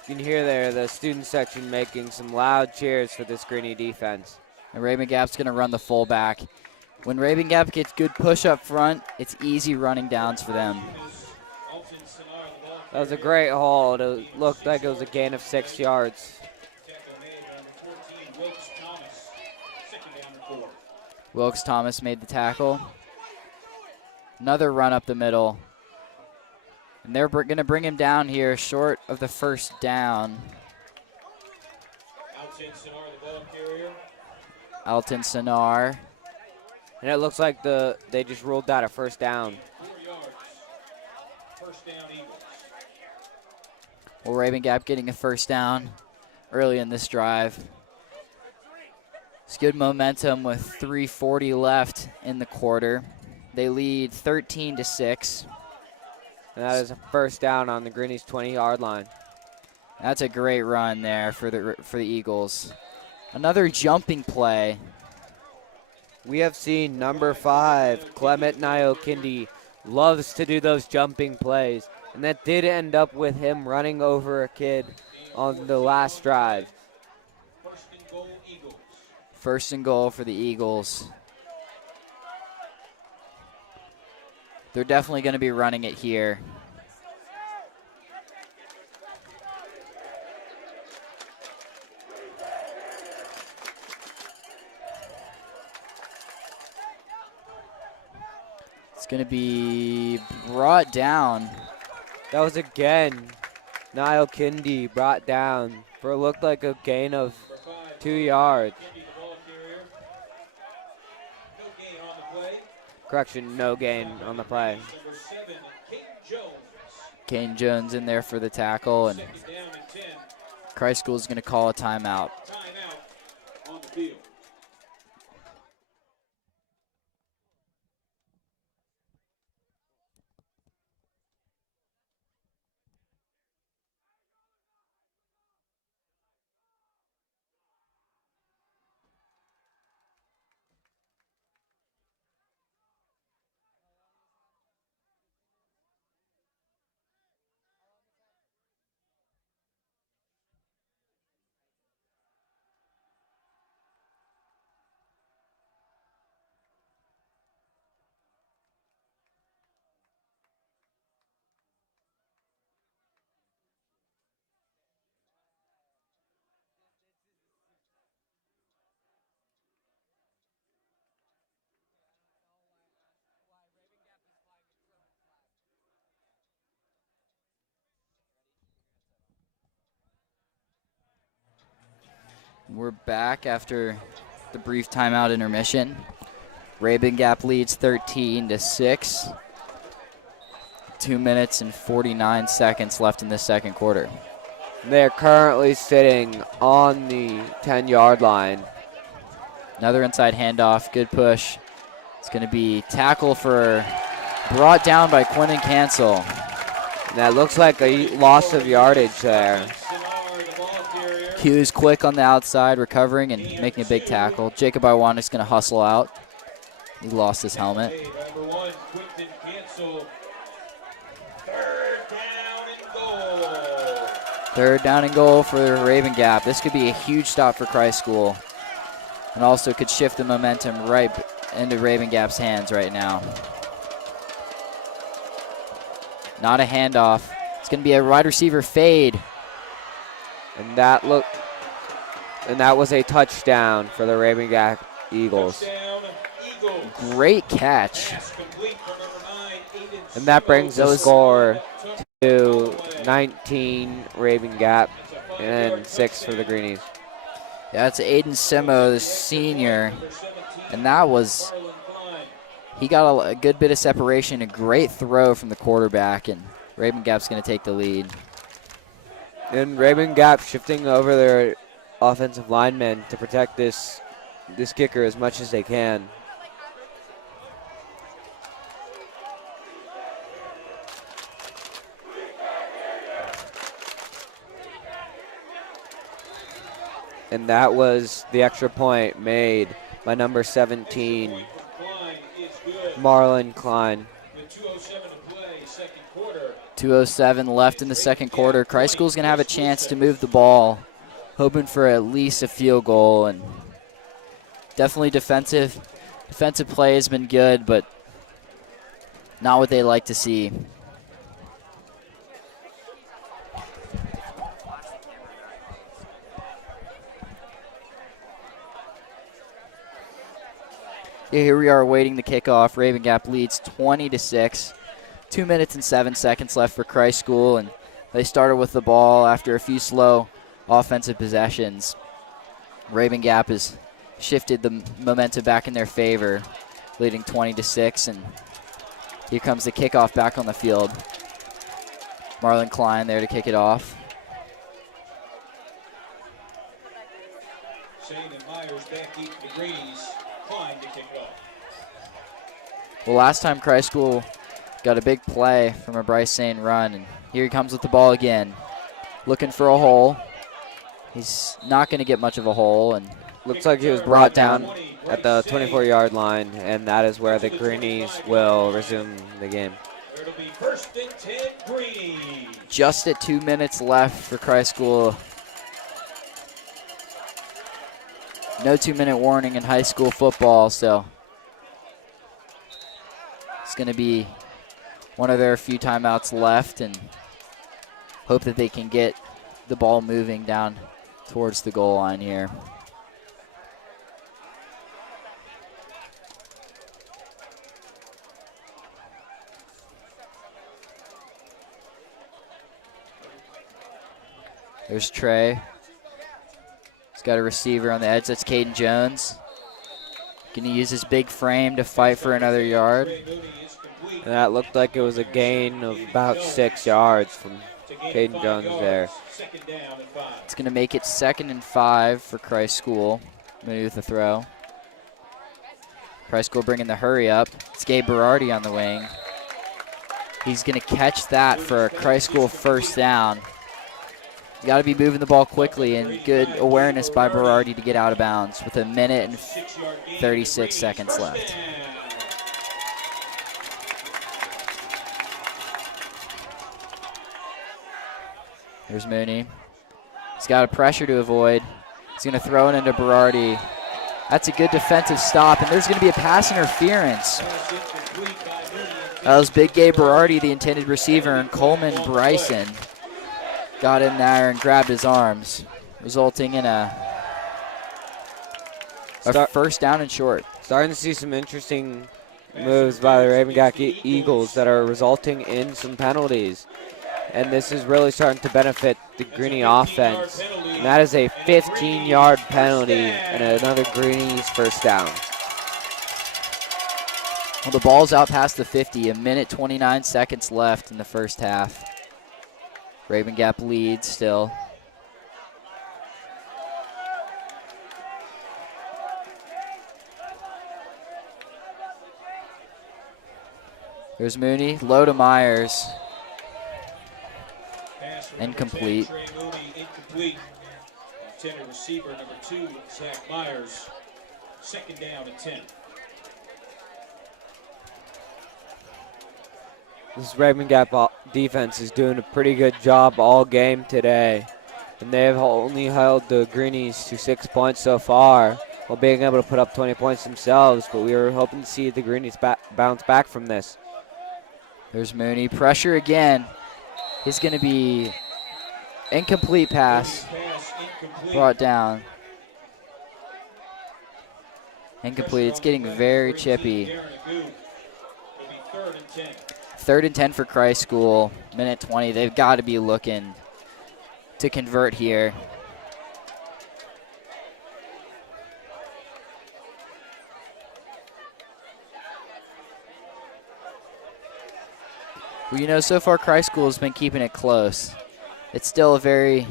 You can hear there the student section making some loud cheers for this Greenie defense. And Rabun Gap's going to run the fullback. When Rabun Gap gets good push up front, it's easy running downs for them. That was a great hold. It looked like it was a gain of 6 yards. Wilkes Thomas made the tackle. Another run up the middle. And they're going to bring him down here short of the first down. Alton Sinar. And it looks like they just ruled that a first down. 4 yards. First down, Eagles. Well, Rabun Gap getting a first down early in this drive. It's good momentum with 3:40 left in the quarter. They lead 13-6. And that is a first down on the Greenies 20-yard line. That's a great run there for the Eagles. Another jumping play. We have seen number 5, Clement Nyokindi, loves to do those jumping plays. And that did end up with him running over a kid on the last drive. First and goal, Eagles. First and goal for the Eagles. They're definitely going to be running it here. It's going to be brought down. That was again Niall Kindy brought down for it looked like a gain of 2 yards. Correction, no gain on the play. Kane Jones in there for the tackle, and Christ School is going to call a timeout. Timeout on the field. We're back after the brief timeout intermission. Rabun Gap leads 13-6. 2 minutes and 49 seconds left in the second quarter. They're currently sitting on the 10-yard line. Another inside handoff, good push. It's going to be tackle brought down by Quentin Cancel. And that looks like a loss of yardage there. Hughes quick on the outside, recovering and making a big tackle. Jacob Iwanik's going to hustle out. He lost his helmet. Number 1, Quentin Cancel. Third down and goal. Third down and goal for Rabun Gap. This could be a huge stop for Christ School, and also could shift the momentum right into Rabun Gap's hands right now. Not a handoff. It's going to be a wide receiver fade. And that was a touchdown for the Rabun Gap Eagles. Touchdown, Eagles. Great catch. Pass complete for number 9, Aiden And that brings the score to Touchdown. 19 Rabun Gap and 6 for the Greenies. Yeah, that's Aiden Simo, the senior. And that was he got a good bit of separation, a great throw from the quarterback, and Rabun Gap's going to take the lead. And Rabun Gap shifting over their offensive linemen to protect this kicker as much as they can. And that was the extra point made by number 17, Marlon Klein. 2:07 left in the second quarter. Christ School's going to have a chance to move the ball, hoping for at least a field goal. And definitely defensive play has been good, but not what they like to see. Yeah, here we are awaiting the kickoff. Rabun Gap leads 20-6. 2 minutes and 7 seconds left for Christ School, and they started with the ball after a few slow offensive possessions. Rabun Gap has shifted the momentum back in their favor, leading 20-6, and here comes the kickoff back on the field. Marlon Klein there to kick it off. Myers back deep to the Greenies. Klein to kick off. Well, last time Christ School got a big play from a Bryce Sane run, and here he comes with the ball again, looking for a hole. He's not going to get much of a hole, and looks like he was brought down at the 24-yard line, and that is where the Greenies will resume the game. It'll be 1st and 10 Greenies. Just at 2 minutes left for Christ School. No 2-minute warning in high school football, so it's going to be one of their few timeouts left, and hope that they can get the ball moving down towards the goal line here. There's Trey. He's got a receiver on the edge. That's Caden Jones. Going to use his big frame to fight for another yard. And that looked like it was a gain of about 6 yards from Caden Jones there. It's going to make it 2nd and 5 for Christ School. Maybe with the throw. Christ School bringing the hurry up. It's Gabe Berardi on the wing. He's going to catch that for a Christ School first down. You got to be moving the ball quickly, and good awareness by Berardi to get out of bounds with 1 minute and 36 seconds left. Here's Mooney. He's got a pressure to avoid. He's going to throw it into Berardi. That's a good defensive stop, and there's going to be a pass interference. That was big Gabe Berardi, the intended receiver, and Coleman Bryson got in there and grabbed his arms, resulting in a first down and short. Starting to see some interesting moves by the Rabun Gap Eagles that are resulting in some penalties. And this is really starting to benefit the Greenie offense. And that is a 15-yard penalty and another Greenies first down. Well, the ball's out past the 50, 1 minute 29 seconds left in the first half. Rabun Gap leads still. There's Mooney, low to Myers. Incomplete. Incomplete. Intended receiver number 2, Zach Myers. 2nd down and 10. This Rabun Gap defense is doing a pretty good job all game today. And they have only held the Greenies to 6 points so far, while being able to put up 20 points themselves. But we were hoping to see the Greenies bounce back from this. There's Mooney. Pressure again. He's going to be incomplete pass. Brought down. Incomplete. It's getting very chippy. 3rd and 10 for Christ School. Minute 20. They've got to be looking to convert here. Well, so far Christ School has been keeping it close. It's still a very,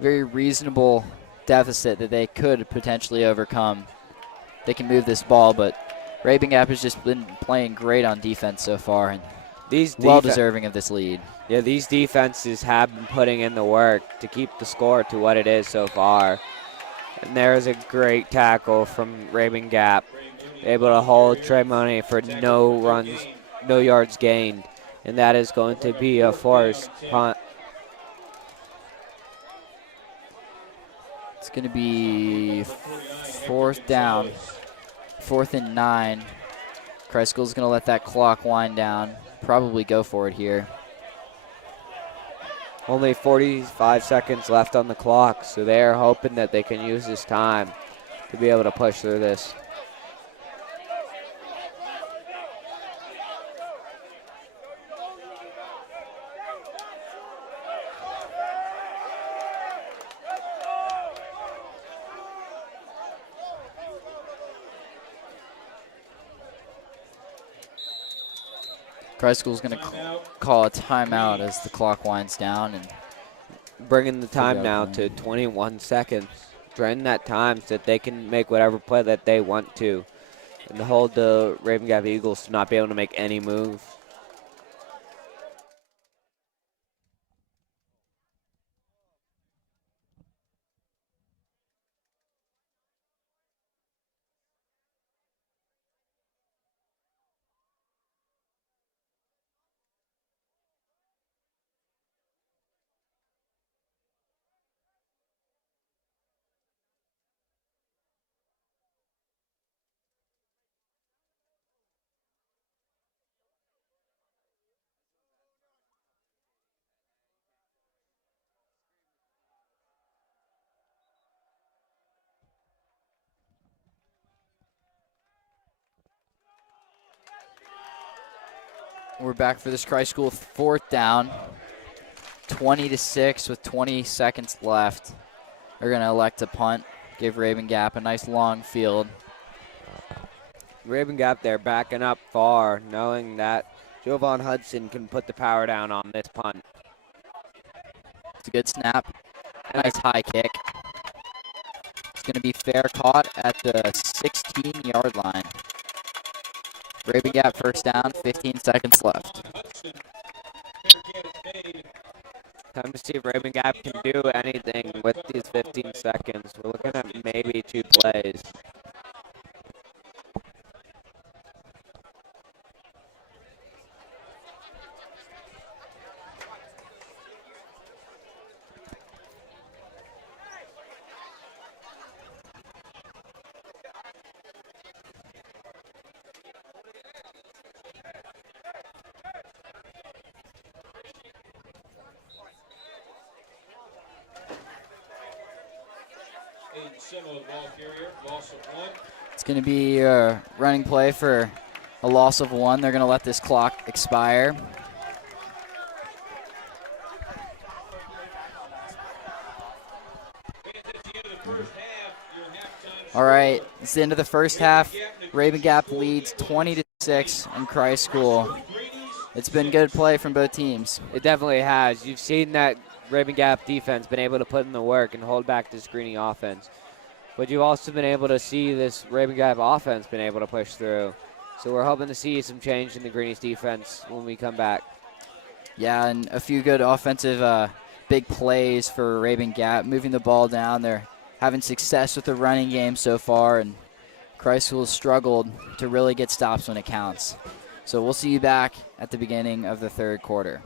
very reasonable deficit that they could potentially overcome. They can move this ball, but Rabun Gap has just been playing great on defense so far and well deserving of this lead. Yeah, these defenses have been putting in the work to keep the score to what it is so far. And there's a great tackle from Rabun Gap, able to hold Trey Money for no runs, no yards gained, and that is going to be a forced punt. It's going to be 4th down, 4th and 9. Christ School's going to let that clock wind down, probably go for it here. Only 45 seconds left on the clock, so they're hoping that they can use this time to be able to push through this. Christ School's going to call a timeout as the clock winds down, and bringing the time now to 21 seconds. During that time so that they can make whatever play that they want to and hold the Rabun Gap Eagles to not be able to make any move. we're back for this Christ School 4th down. 20-6 with 20 seconds left. They're going to elect to punt, give Rabun Gap a nice long field. Rabun Gap there backing up far, knowing that Jovan Hudson can put the power down on this punt. It's a good snap. Nice high kick. It's going to be fair caught at the 16-yard line. Rabun Gap 1st down, 15 seconds left. Time to see if Rabun Gap can do anything with these 15 seconds. We're looking at maybe 2 plays. It's going to be a running play for a loss of 1. They're going to let this clock expire. All right, it's the end of the first half. Rabun Gap leads 20-6 in Christ School. It's been good play from both teams. It definitely has. You've seen that Rabun Gap defense been able to put in the work and hold back this Greenie offense. But you've also been able to see this Rabun Gap offense been able to push through. So we're hoping to see some change in the Greenies defense when we come back. Yeah, and a few good offensive big plays for Rabun Gap, moving the ball down. They're having success with the running game so far, and Christ School has struggled to really get stops when it counts. So we'll see you back at the beginning of the 3rd quarter.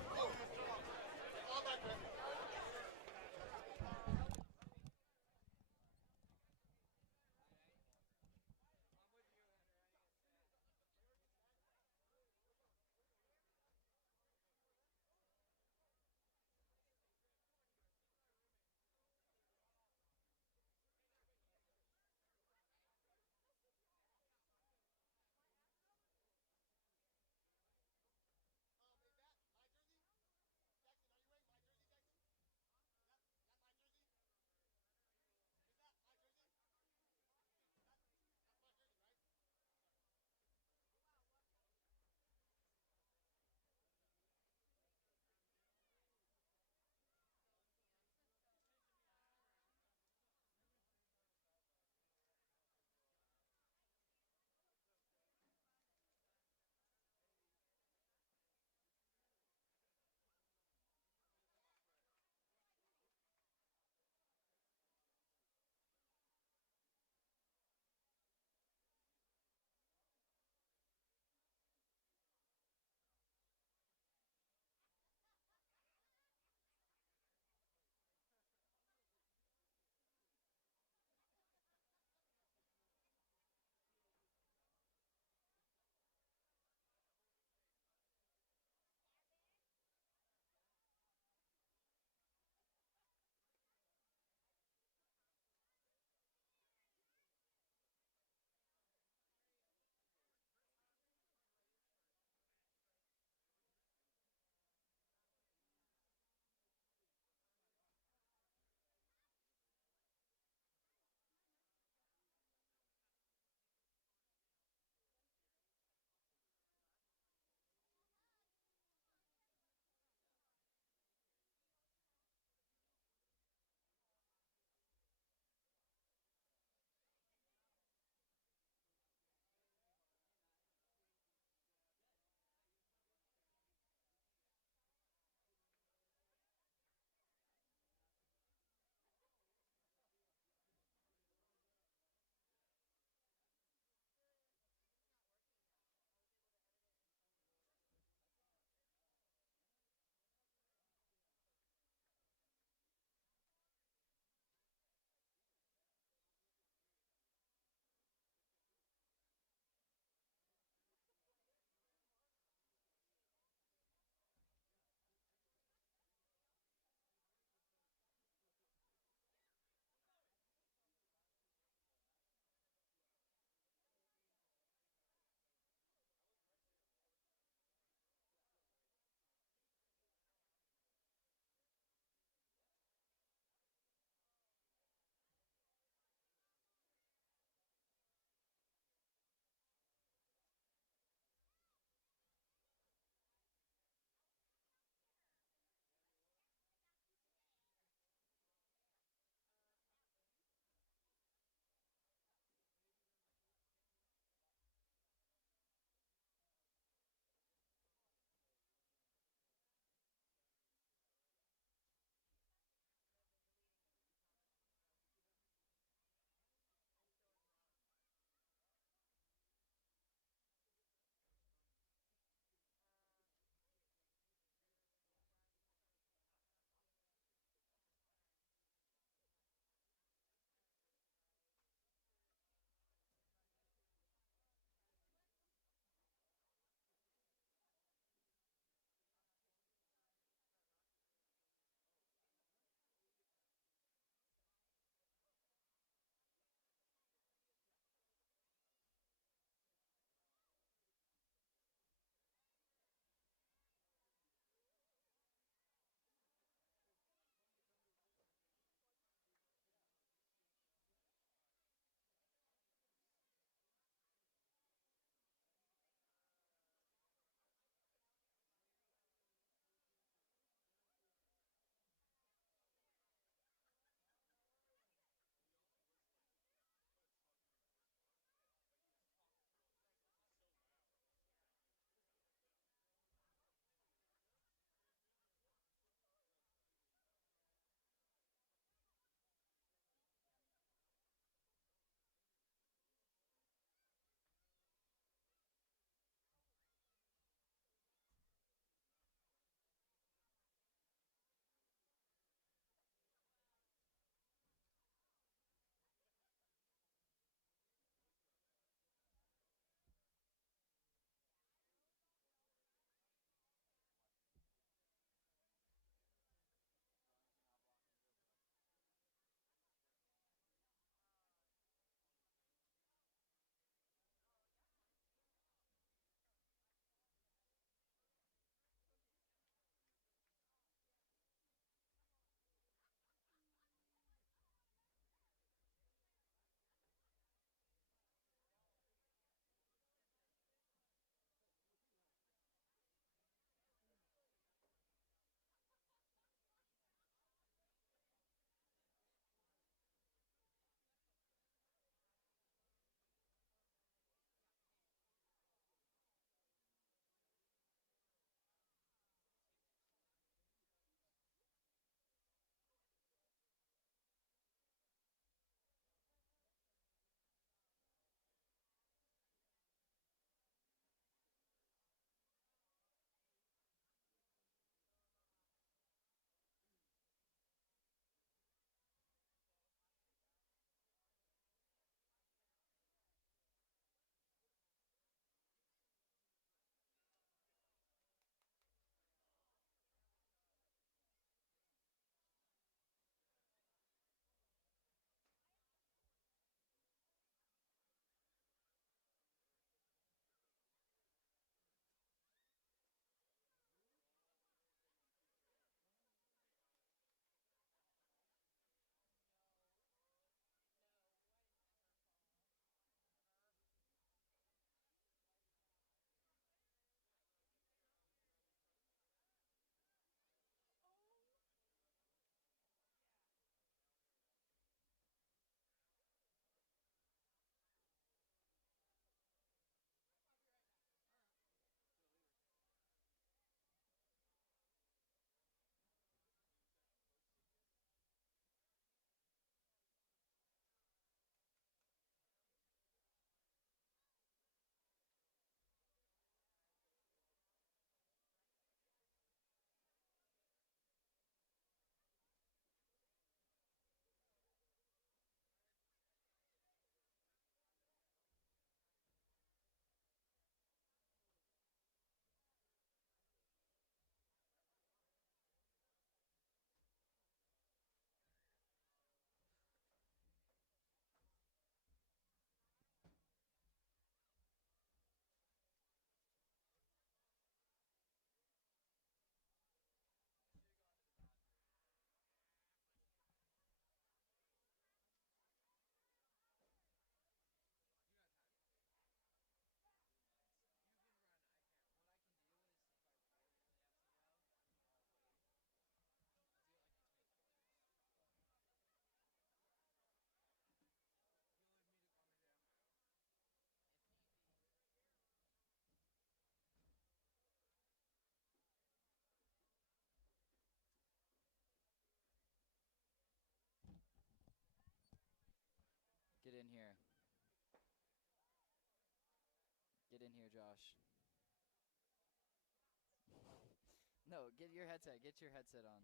Get your headset. Get your headset on.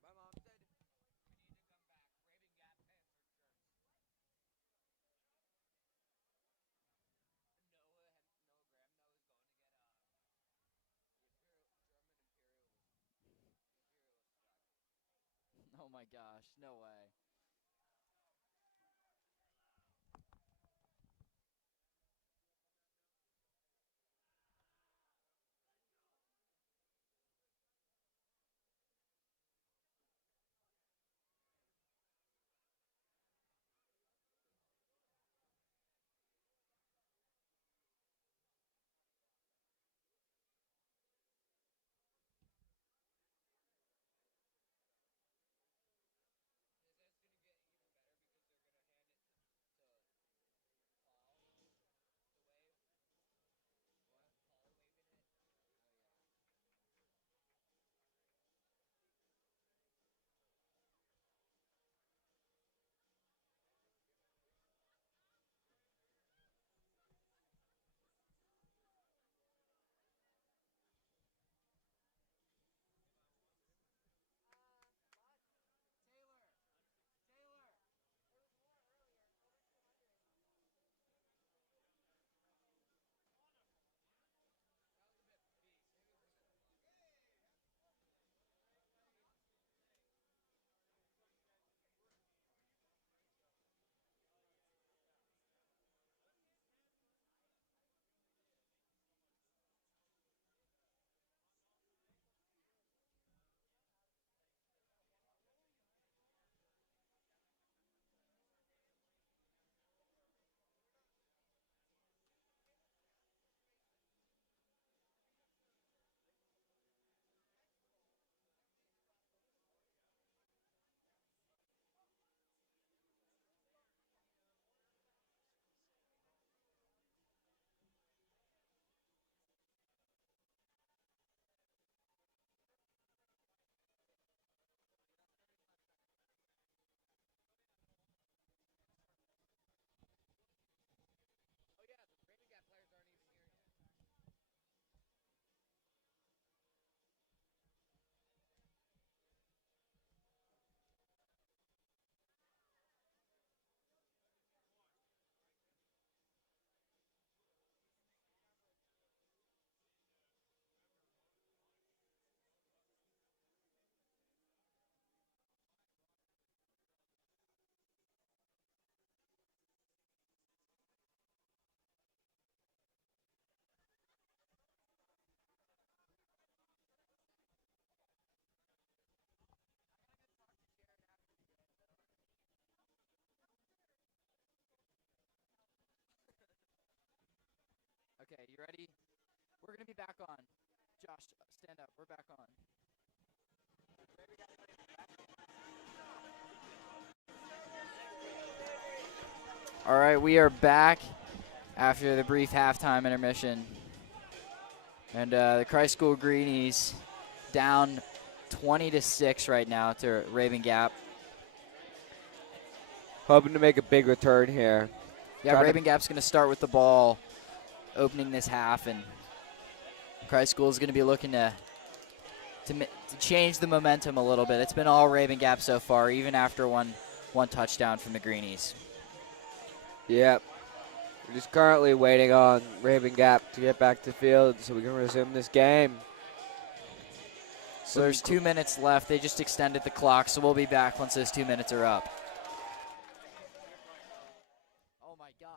My mom said we need to come back. Rabun Gap pants or shirts. Noah Graham though is going to get the German imperialist flag. Oh my gosh, no way. Is this going to get even better because they're going to hand it to Paul to wave? What? Paul waving it? Oh, yeah. Oh, yeah, the Rabun Gap players aren't even here yet. Okay, you ready? We're going to be back on. Josh, stand up. We're back on. All right, we are back after the brief halftime intermission. And the Christ School Greenies down 20-6 right now to Rabun Gap. Hoping to make a big return here. Yeah, Rabun Gap's going to start with the ball opening this half, and Christ School is going to be looking to change the momentum a little bit. It's been all Rabun Gap so far, even after one touchdown from the Greenies. Yep. We're just currently waiting on Rabun Gap to get back to the field so we can resume this game. So there's 2 minutes left. They just extended the clock, so we'll be back once those 2 minutes are up. Oh my gosh.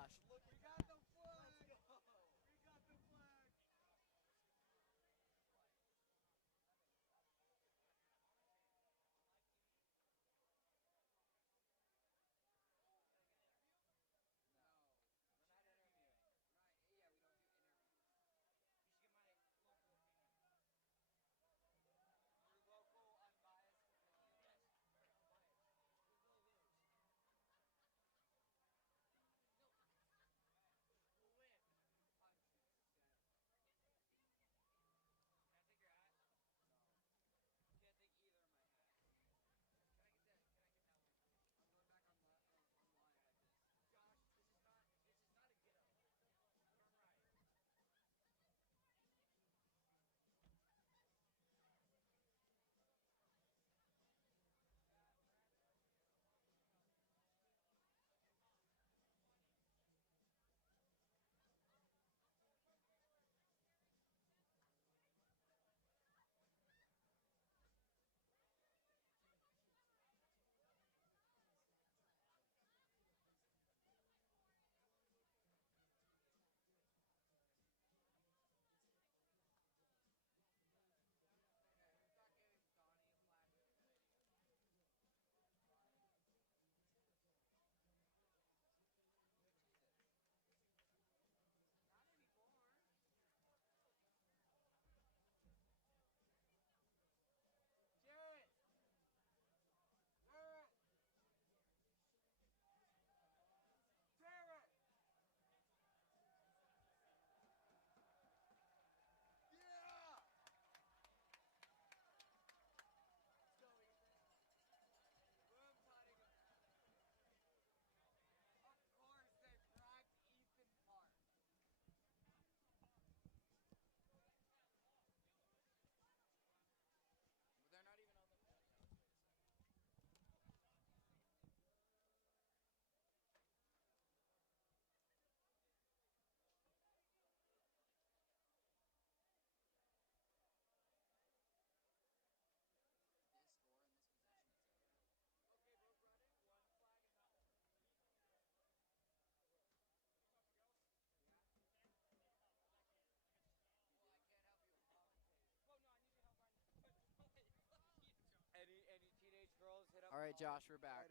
right, Josh, we're back.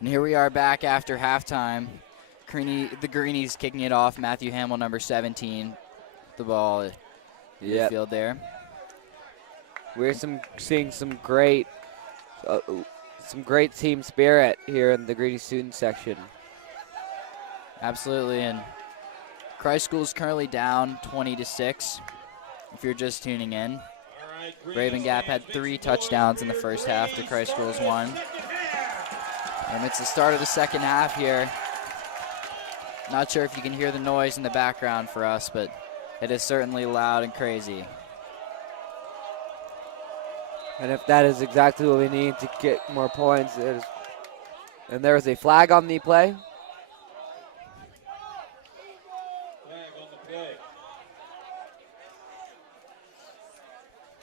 And here we are back after halftime. The Greenies kicking it off. Matthew Hamill, number 17, the ball in the field there. We're seeing some great team spirit here in the Greenie student section. Absolutely, and Christ School is currently down 20-6. If you're just tuning in, Rabun Gap had 3 touchdowns in the first half to Christ School's 1. And it's the start of the second half here. Not sure if you can hear the noise in the background for us, but it is certainly loud and crazy. And if that is exactly what we need to get more points, and there is a flag on the play.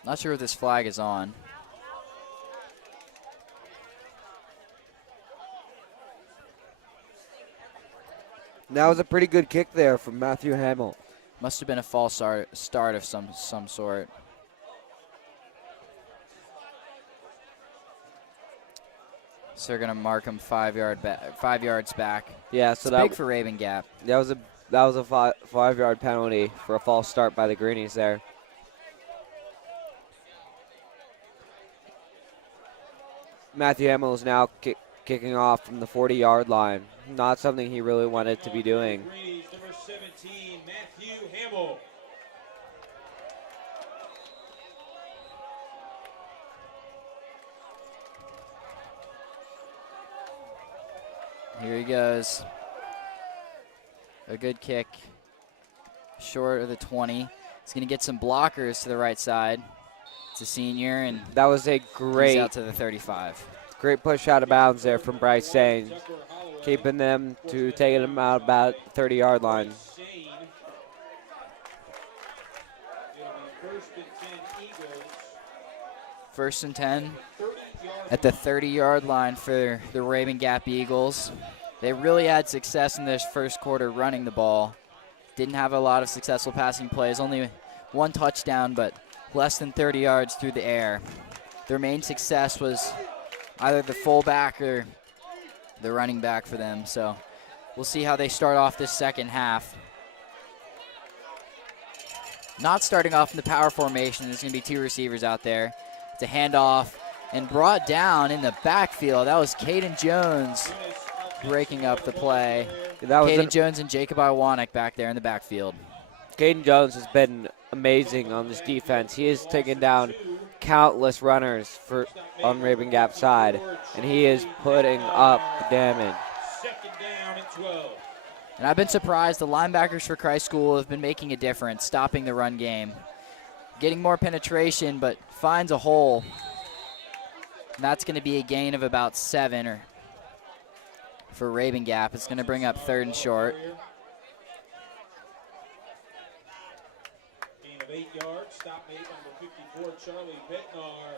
Not sure what this flag is on. That was a pretty good kick there from Matthew Hamill. Must have been a false start of some sort. So they're gonna mark him 5 yards back. Yeah, so it's big for Rabun Gap. That was a 5-yard penalty for a false start by the Greenies there. Matthew Hamill is now kicking off from the 40-yard line. Not something he really wanted to be doing. Number 17, Matthew Hamill. Here he goes. A good kick. Short of the 20. He's going to get some blockers to the right side. It's a senior, and that was a he's out to the 35. Great push out of bounds there from Bryce Sain, keeping them to taking them out about 30-yard line. First and 10 at the 30-yard line for the Rabun Gap Eagles. They really had success in this first quarter running the ball. Didn't have a lot of successful passing plays, only 1 touchdown, but less than 30 yards through the air. Their main success was either the fullback or the running back for them. So we'll see how they start off this second half. Not starting off in the power formation. There's going to be 2 receivers out there. It's a handoff and brought down in the backfield. That was Caden Jones breaking up the play. Caden Jones and Jacob Iwanek back there in the backfield. Caden Jones has been amazing on this defense. He has taken down countless runners on Rabun Gap side, and he is putting up the damage. Second down and 12. And I've been surprised the linebackers for Christ School have been making a difference, stopping the run game. Getting more penetration, but finds a hole. And that's going to be a gain of about 7 for Rabun Gap. It's going to bring up 3rd and short. Gain of 8 yards. Stop made number 54, Charlie Bednar.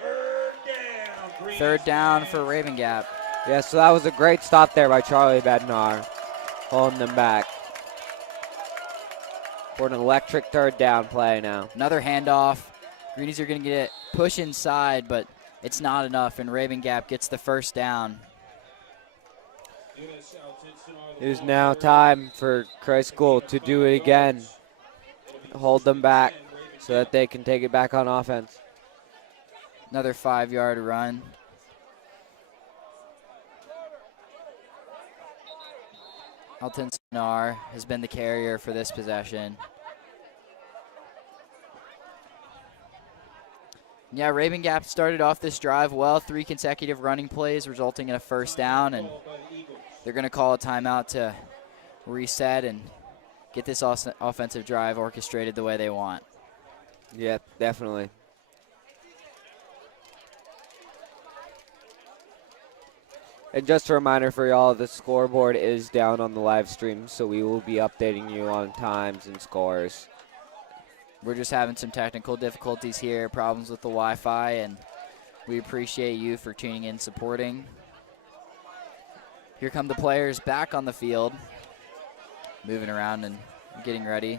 3rd down. 3rd down for Rabun Gap. Yeah, so that was a great stop there by Charlie Bednar, holding them back for an electric 3rd down play now. Another handoff. Greenies are going to get push inside, but it's not enough, and Rabun Gap gets the 1st down. It is now time for Christ School to do it again. Hold them back so that they can take it back on offense. Another 5-yard run. Alton Sonar has been the carrier for this possession. Yeah, Rabun Gap started off this drive well. 3 consecutive running plays resulting in a 1st down, and they're going to call a timeout to reset and get this offensive drive orchestrated the way they want. Yeah, definitely. And just a reminder for y'all, the scoreboard is down on the live stream, so we will be updating you on times and scores. We're just having some technical difficulties here, problems with the Wi-Fi, and we appreciate you for tuning in, supporting. Here come the players back on the field, moving around and getting ready.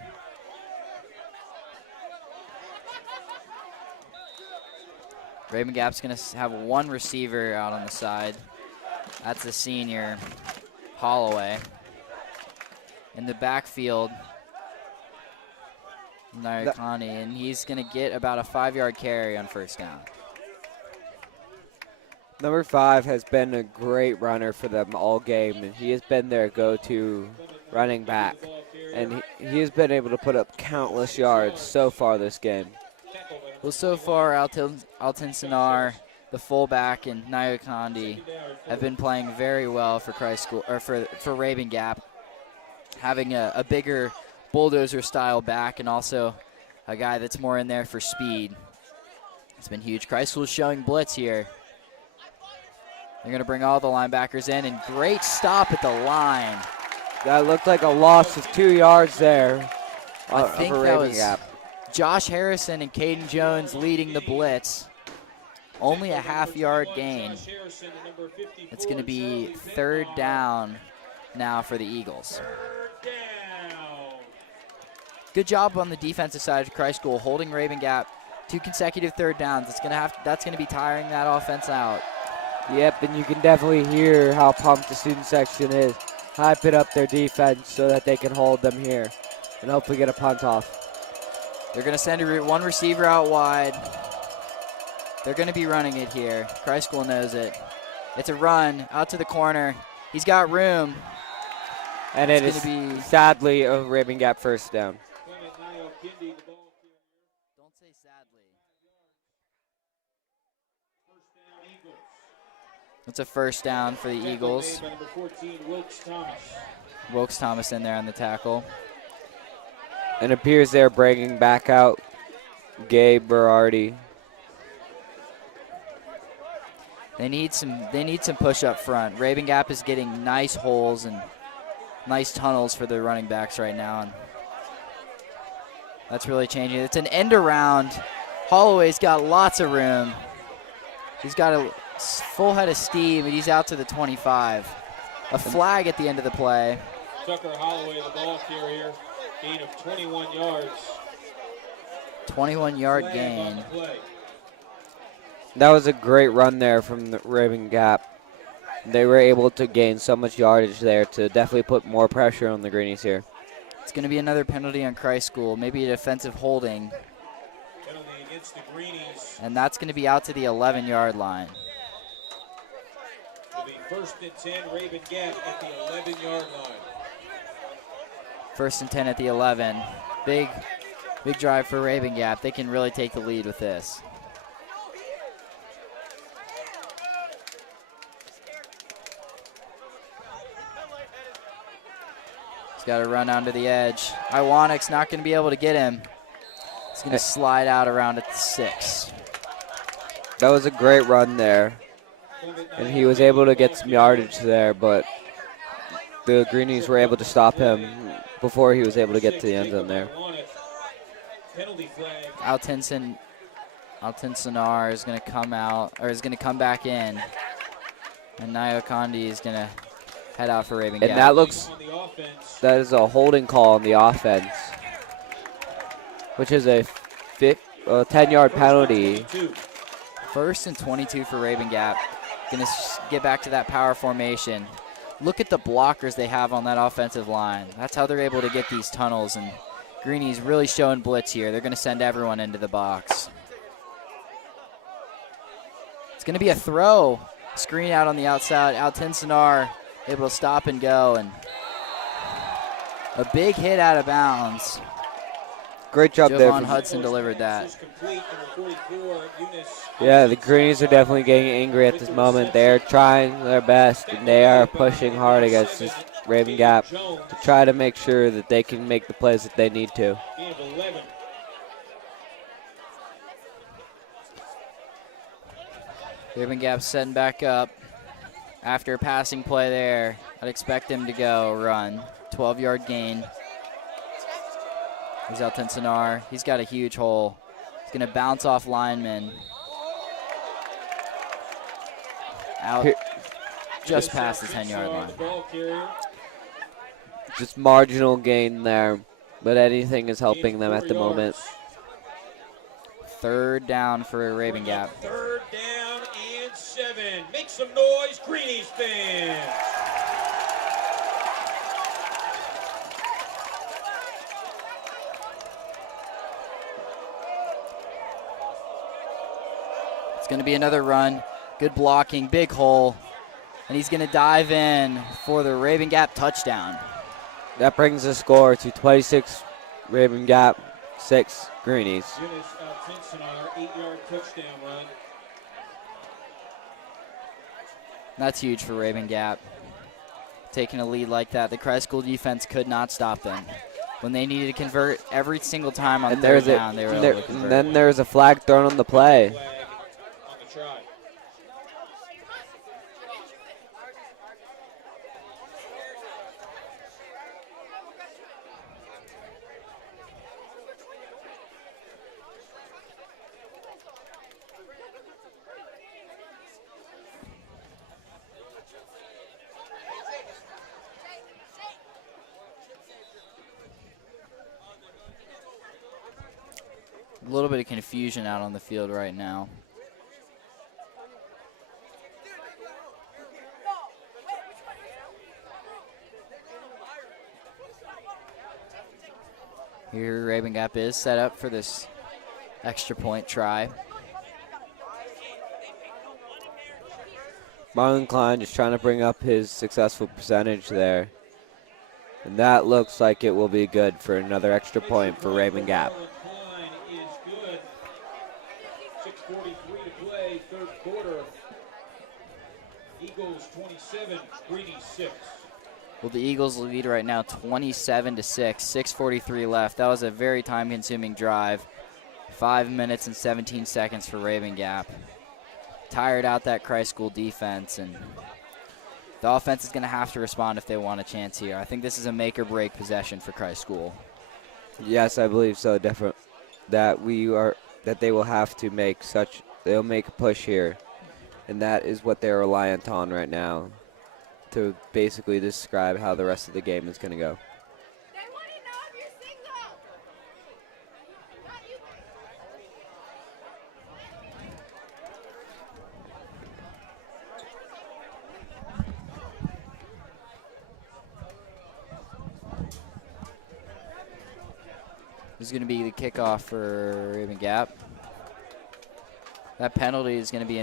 Rabun Gap's going to have one receiver out on the side. That's the senior, Holloway. In the backfield, Nairkani, and he's going to get about a 5-yard carry on first down. Number 5 has been a great runner for them all game, and he has been their go-to running back. And he has been able to put up countless yards so far this game. Well, so far, Alton Sinar, the fullback, and Nairkani have been playing very well for Christ School, or for Rabun Gap, having a bigger bulldozer-style back and also a guy that's more in there for speed. It's been huge. Christ School's showing blitz here. They're going to bring all the linebackers in, and great stop at the line. That looked like a loss of 2 yards there. I think that was Josh Harrison and Caden Jones leading the blitz. Only a half-yard gain. It's going to be third down now for the Eagles. Good job on the defensive side of Christ School, holding Rabun Gap 2 consecutive third downs. That's going to be tiring that offense out. Yep, and you can definitely hear how pumped the student section is. Hyping up their defense so that they can hold them here and hopefully get a punt off. They're going to send one receiver out wide. They're going to be running it here. Christ School knows it. It's a run out to the corner. He's got room. And it is sadly a Rabun Gap first down. Don't say sadly. It's a first down for the Eagles. Wilkes Thomas in there on the tackle. And it appears they're bringing back out Gabe Berardi. They need some push up front. Rabun Gap is getting nice holes and nice tunnels for the running backs right now, and that's really changing. It's an end around. Holloway's got lots of room. He's got a full head of steam, and he's out to the 25. A flag at the end of the play. Tucker Holloway, the ball carrier, gain of 21 yards. 21-yard gain. That was a great run there from the Rabun Gap. They were able to gain so much yardage there to definitely put more pressure on the Greenies here. It's going to be another penalty on Christ School, maybe a defensive holding. Penalty against the Greenies. And that's going to be out to the 11-yard line. It'll be 1st and 10, Rabun Gap at the 11-yard line. 1st and 10 at the 11. Big drive for Rabun Gap. They can really take the lead with this. Got to run onto the edge. Iwanik's not going to be able to get him. He's going to slide out around at the 6. That was a great run there. And he was able to get some yardage there, but the Greenies were able to stop him before he was able to get to the end zone there. Alton Sinar is going to come out, or is going to come back in. And Nairkani is going to head out for Rabun Gap. And that is a holding call on the offense, which is a 10-yard penalty. 1st and 22 for Rabun Gap. Going to get back to that power formation. Look at the blockers they have on that offensive line. That's how they're able to get these tunnels, and Greenie's really showing blitz here. They're going to send everyone into the box. It's going to be a throw. Screen out on the outside. Alton Sinar able to stop and go, and a big hit out of bounds. Great job there. Javon Hudson delivered that. Yeah, the Greenies are definitely getting angry at this moment. They're trying their best, and they are pushing hard against this Rabun Gap to try to make sure that they can make the plays that they need to. Rabun Gap setting back up. After a passing play there, I'd expect him to go run. 12-yard gain. Here's Alton Sinar. He's got a huge hole. He's going to bounce off linemen. Out just past the 10-yard line. Just marginal gain there, but anything is helping them at the moment. 3rd down for Rabun Gap. 3rd some noise, Greenies fans. It's going to be another run. Good blocking, big hole. And he's going to dive in for the Rabun Gap touchdown. That brings the score to 26 Rabun Gap, 6 Greenies. Eunice Tinson on our 8-yard touchdown run. That's huge for Rabun Gap. Taking a lead like that, the Christ School defense could not stop them. When they needed to convert every single time on third down, they were able to convert. And then there's a flag thrown on the play. Flag on the try. A little bit of confusion out on the field right now. Here Rabun Gap is set up for this extra point try. Marlon Klein just trying to bring up his successful percentage there. And that looks like it will be good for another extra point for Rabun Gap. Is good. 6:43 to play, third quarter. Eagles 27, Greenies 6. Well, the Eagles lead right now 27-6, 6:43 left. That was a very time-consuming drive. 5 minutes and 17 seconds for Rabun Gap. Tired out that Christ School defense, and the offense is going to have to respond if they want a chance here. I think this is a make-or-break possession for Christ School. Yes, I believe so. Definitely that they will have to make they'll make a push here, and that is what they're reliant on right now to basically describe how the rest of the game is going to go. This is going to be the kickoff for Rabun Gap. That penalty is going to be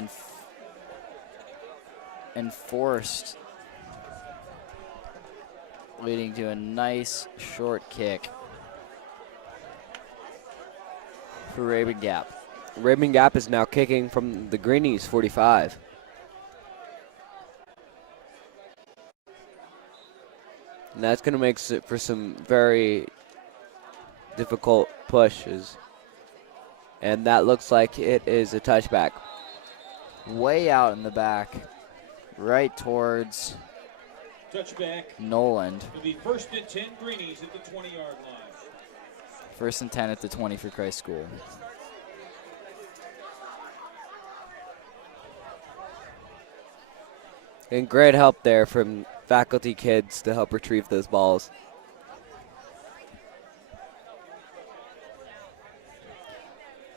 enforced, leading to a nice short kick for Rabun Gap. Rabun Gap is now kicking from the Greenies 45. And that's going to make it for some very difficult pushes. And that looks like it is a touchback. Way out in the back, right towards Touchback. Noland. It'll be 1st and 10 Greenies at the 20-yard line. 1st and 10 at the 20 for Christ School. And great help there from faculty kids to help retrieve those balls.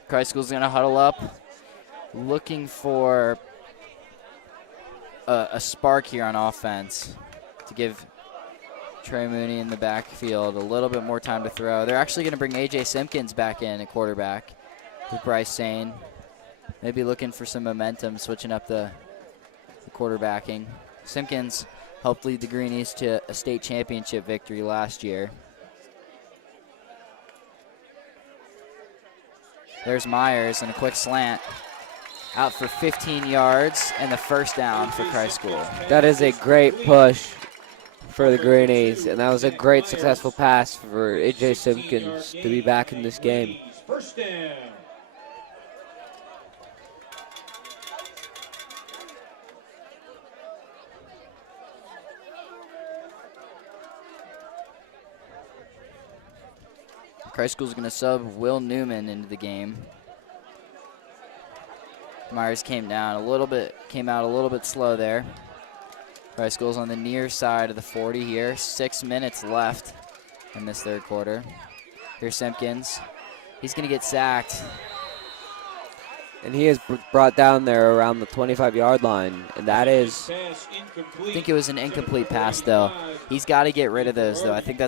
Christ School's going to huddle up, looking for a spark here on offense to give Trey Mooney in the backfield a little bit more time to throw. They're actually going to bring A.J. Simpkins back in at quarterback with Bryce Sane. Maybe looking for some momentum, switching up the quarterbacking. Simpkins helped lead the Greenies to a state championship victory last year. There's Myers and a quick slant. Out for 15 yards and the first down for Christ School. That is a great push for the Greenies, and that was a great successful pass for A.J. Simpkins to be back in this game. First down. Christ School's going to sub Will Newman into the game. Myers came out a little bit slow there. Christ School's on the near side of the 40 here. 6 minutes left in this third quarter. Here's Simpkins. He's going to get sacked. And he is brought down there around the 25-yard line, and that is. I think it was an incomplete pass, though. He's got to get rid of those, though. I think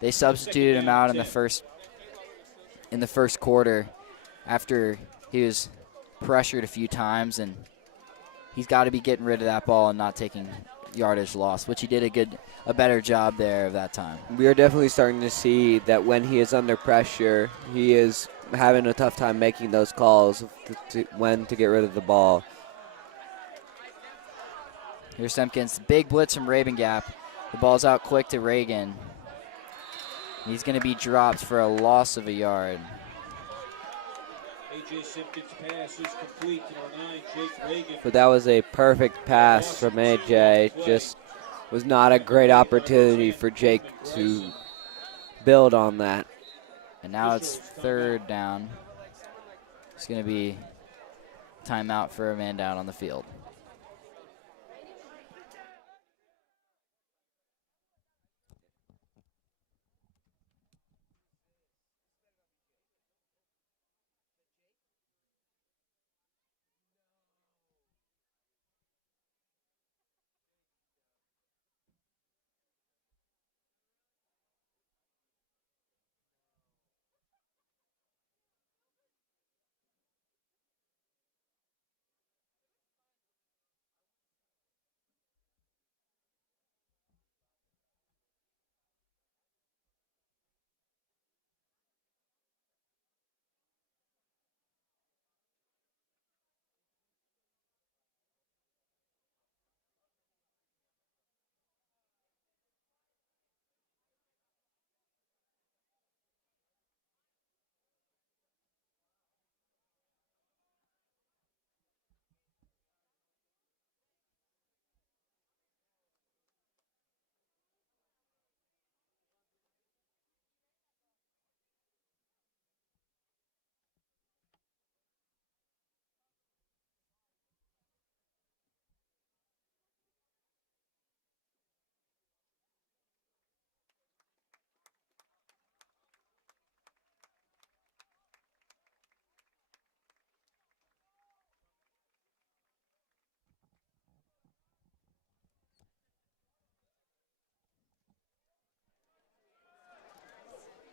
they substituted him out in the first quarter after he was pressured a few times, and he's got to be getting rid of that ball and not taking yardage loss, which he did a better job there of that time. We are definitely starting to see that when he is under pressure, he is having a tough time making those calls when to get rid of the ball. Here's Simpkins, big blitz from Rabun Gap. The ball's out quick to Reagan. He's going to be dropped for a loss of a yard. AJ Simpkins' pass is complete to our 9, Jake Reagan. But that was a perfect pass from AJ. Just was not a great opportunity for Jake to build on that. And now it's third down. It's going to be timeout for a man down on the field.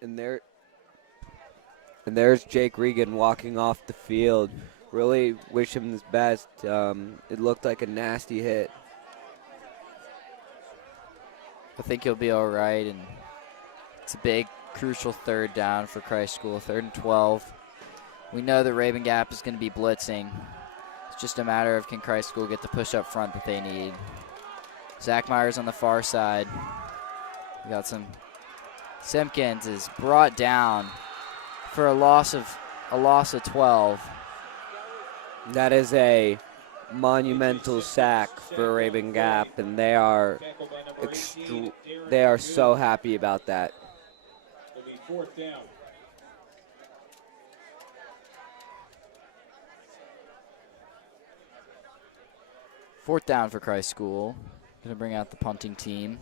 And there's Jake Regan walking off the field. Really wish him his best. It looked like a nasty hit. I think he'll be all right, and it's a big, crucial third down for Christ School, 3rd and 12. We know that Rabun Gap is going to be blitzing. It's just a matter of can Christ School get the push up front that they need. Zach Myers on the far side. We got some. Simpkins is brought down for a loss of 12. That is a monumental sack for Rabun Gap, and they are so happy about that. It'll be 4th down. Fourth down for Christ School. Going to bring out the punting team.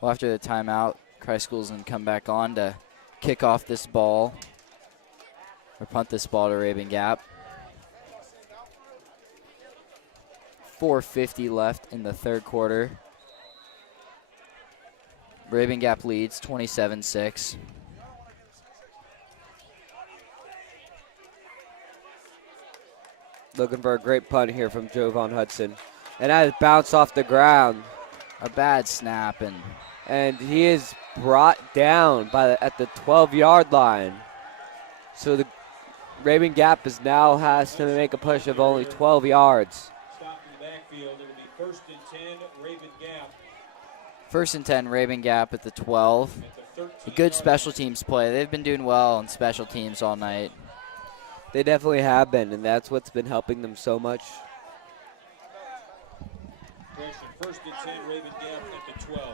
Well, after the timeout, Christ School's going to come back on to kick off this ball, or punt this ball to Rabun Gap. 4:50 left in the third quarter. Rabun Gap leads 27-6. Looking for a great punt here from Jovan Hudson. And that is bounced off the ground. A bad snap, and he is brought down at the 12-yard line. So the Rabun Gap has to make a push of only 12 yards. Stop in the backfield. It'll be 1st and 10, Rabun Gap. 1st and 10, Rabun Gap at the 12. A good special teams play. They've been doing well on special teams all night. They definitely have been, and that's what's been helping them so much. First and 10, Rabun Gap at the 12.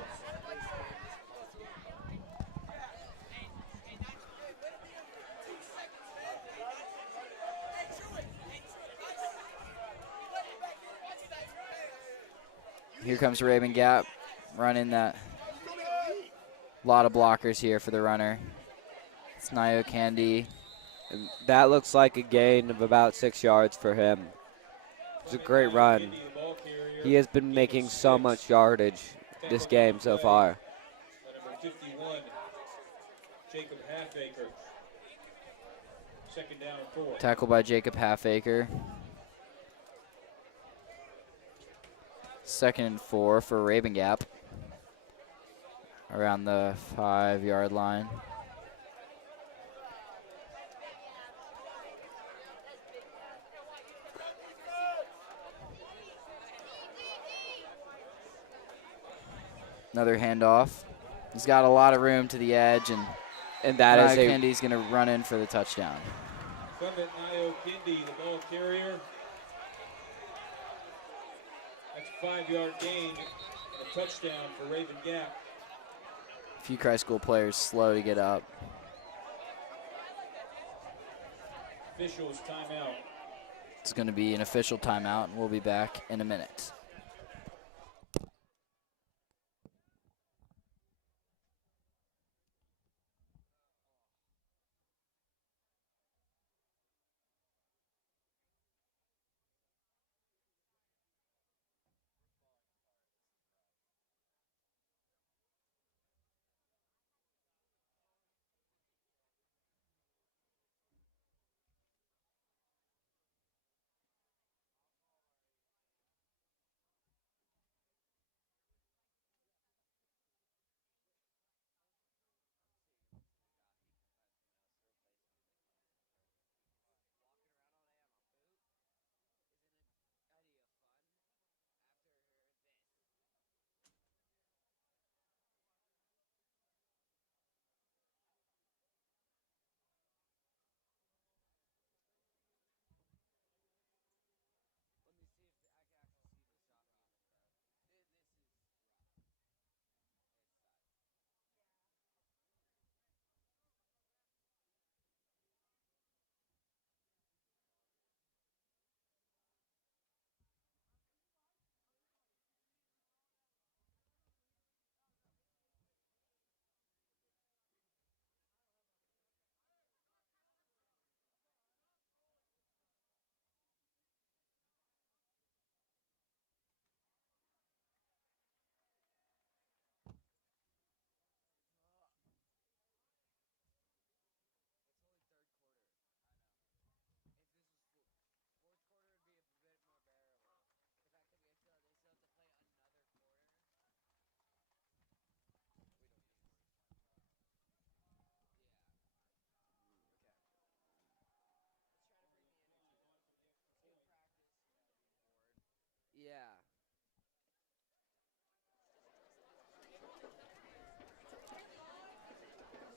Here comes Rabun Gap running that. A lot of blockers here for the runner. It's Nio Candy. And that looks like a gain of about 6 yards for him. It's a great run. He has been making so much yardage this game so far. Number 51, Jacob Halfacre. Second down and 4. Tackle by Jacob Halfacre. 2nd and 4 for Rabun Gap. Around the 5-yard line. Another handoff. He's got a lot of room to the edge, and that is a Candy's going to run in for the touchdown. Incumbent Nio Candy, the ball carrier. That's a 5-yard gain, a touchdown for Rabun Gap. A few Christ School players slow to get up. Officials timeout. It's going to be an official timeout, and we'll be back in a minute.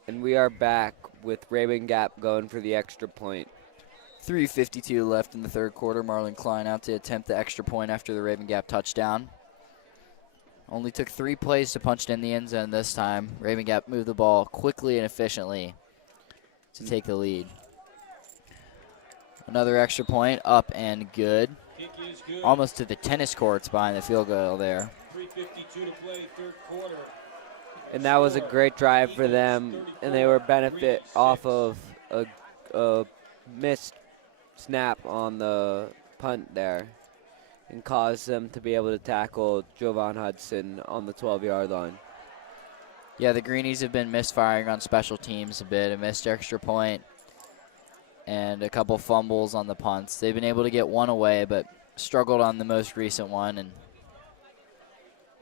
And we are back with Rabun Gap going for the extra point. 3:52 left in the third quarter. Marlon Klein out to attempt the extra point after the Rabun Gap touchdown. Only took 3 plays to punch it in the end zone this time. Rabun Gap moved the ball quickly and efficiently to take the lead. Another extra point, up and good. Kick is good. Almost to the tennis courts behind the field goal there. 3:52 to play, third quarter. And that was a great drive for them, and they were benefit off of a missed snap on the punt there and caused them to be able to tackle Jovan Hudson on the 12-yard line. Yeah, the Greenies have been misfiring on special teams a bit. A missed extra point and a couple fumbles on the punts. They've been able to get one away, but struggled on the most recent one. And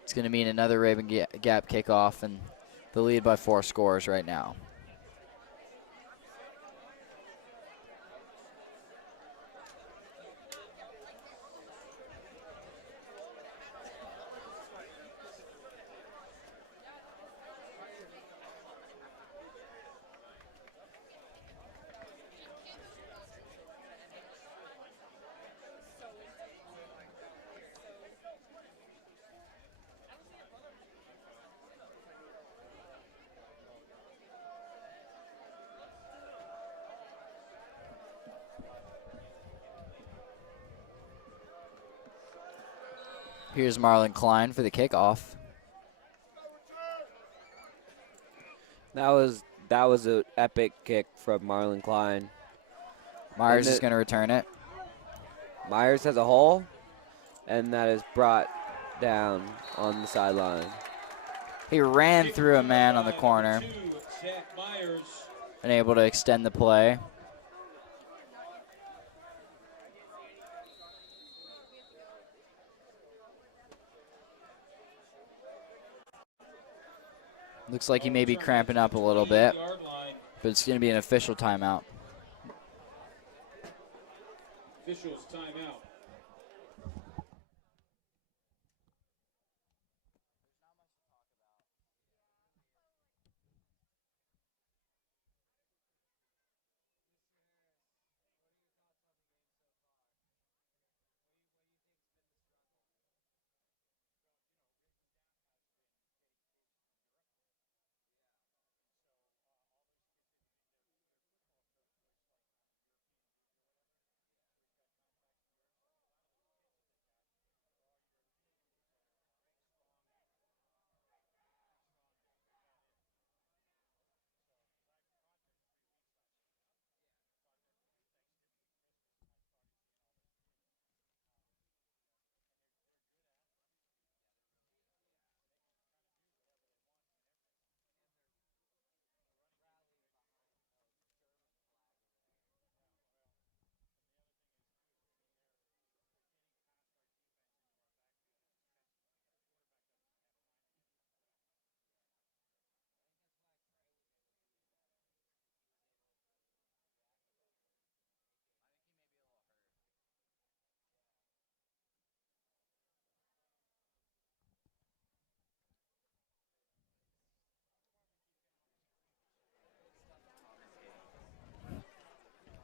it's going to mean another Rabun Gap kickoff, and the lead by 4 scores right now. Here's Marlon Klein for the kickoff. That was an epic kick from Marlon Klein. Myers is going to return it. Myers has a hole, and that is brought down on the sideline. He ran through a man on the corner and able to extend the play. Looks like he may be cramping up a little bit, but it's going to be an official timeout. Officials timeout.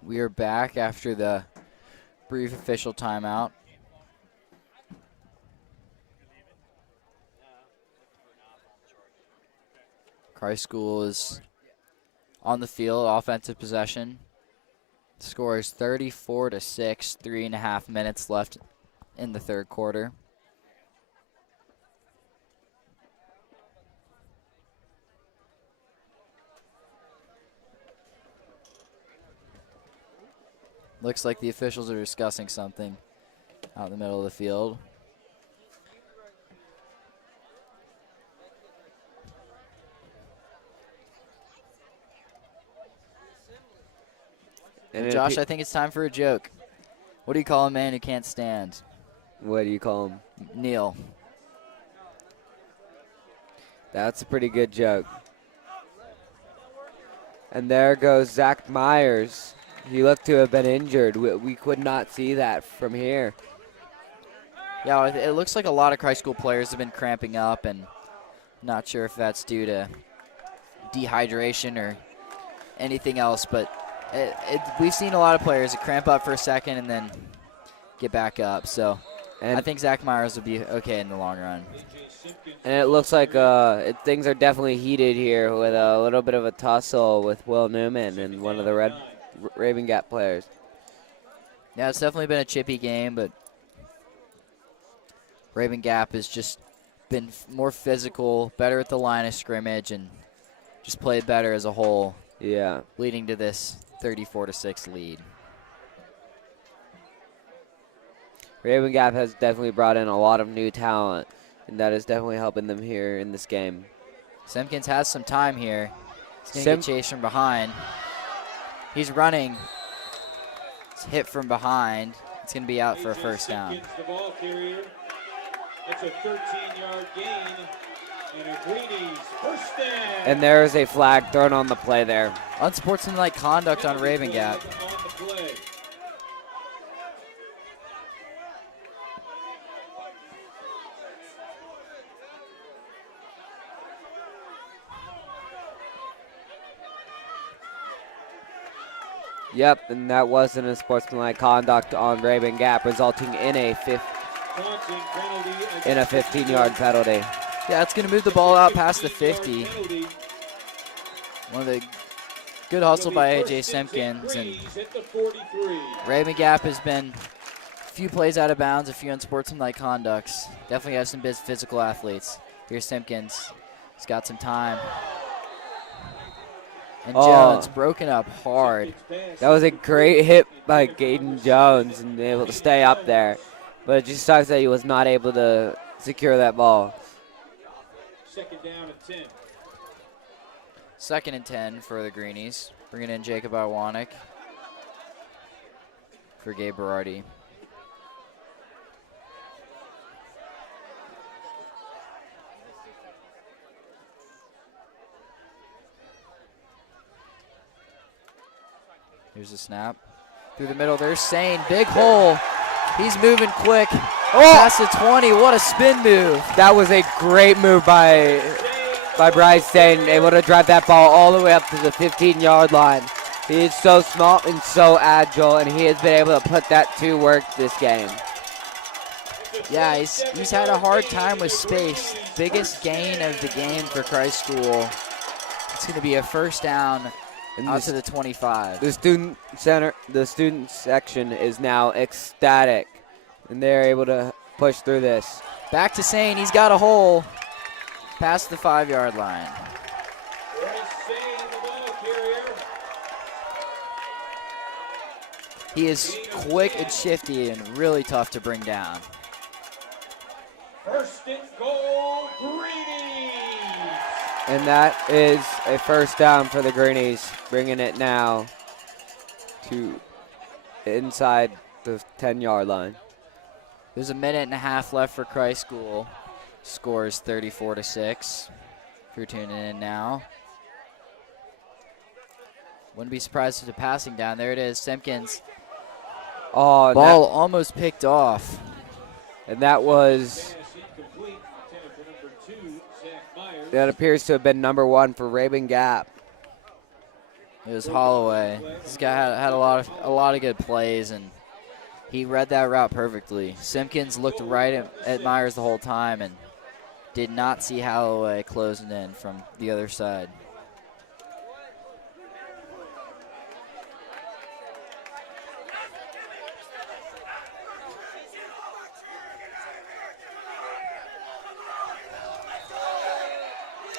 We are back after the brief official timeout. Christ School is on the field, offensive possession. The score is 34-6, 3.5 minutes left in the third quarter. Looks like the officials are discussing something out in the middle of the field. And Josh, I think it's time for a joke. What do you call a man who can't stand? What do you call him? Neil. That's a pretty good joke. And there goes Zach Myers. He looked to have been injured. We could not see that from here. Yeah, it looks like a lot of Christ School players have been cramping up, and not sure if that's due to dehydration or anything else, but we've seen a lot of players that cramp up for a second and then get back up. So I think Zach Myers will be okay in the long run. And it looks like things are definitely heated here with a little bit of a tussle with Will Newman and one of the Rabun Gap players. Yeah, it's definitely been a chippy game, but Rabun Gap has just been more physical, better at the line of scrimmage, and just played better as a whole. Yeah. Leading to this 34-6 lead. Rabun Gap has definitely brought in a lot of new talent, and that is definitely helping them here in this game. Simpkins has some time here. He's going to get chased from behind. He's running. It's hit from behind. It's going to be out for a first down. The ball carrier. That's a 13-yard gain. And a Greenies first down. And there is a flag thrown on the play there. Unsportsmanlike conduct on Rabun Gap. Yep, and that wasn't a sportsmanlike conduct on Rabun Gap, resulting in a 15-yard penalty. Yeah, it's going to move the ball out past the 50. One of the good hustle by A.J. Simpkins. And Rabun Gap has been few plays out of bounds, a few unsportsmanlike conducts. Definitely have some physical athletes. Here's Simpkins. He's got some time. And Jones broken up hard. That was a great hit by Gaten Jones and able to stay up there. But it just sucks that he was not able to secure that ball. Second down at 10. 2nd and 10 for the Greenies. Bringing in Jacob Iwanek for Gabe Berardi. Here's a snap. Through the middle, there's Sane. Big hole. He's moving quick. Past the 20. What a spin move. That was a great move by Bryce Sane, able to drive that ball all the way up to the 15-yard line. He is so small and so agile, and he has been able to put that to work this game. Yeah, he's had a hard time with space. Biggest gain of the game for Christ School. It's going to be a first down out to the 25. The student section is now ecstatic, and they're able to push through this. Back to Sane. He's got a hole past the 5-yard line. He is quick and shifty and really tough to bring down. First and goal, Greenies. And that is a first down for the Greenies, bringing it now to inside the 10-yard line. There's a minute and a half left for Christ School. Scores 34-6. If you're tuning in now. Wouldn't be surprised if the passing down. There it is, Simpkins. Oh, ball almost picked off. And that was, that appears to have been number 1 for Rabun Gap. It was Holloway. This guy had a lot of good plays, and he read that route perfectly. Simpkins looked right at Myers the whole time and did not see Holloway closing in from the other side.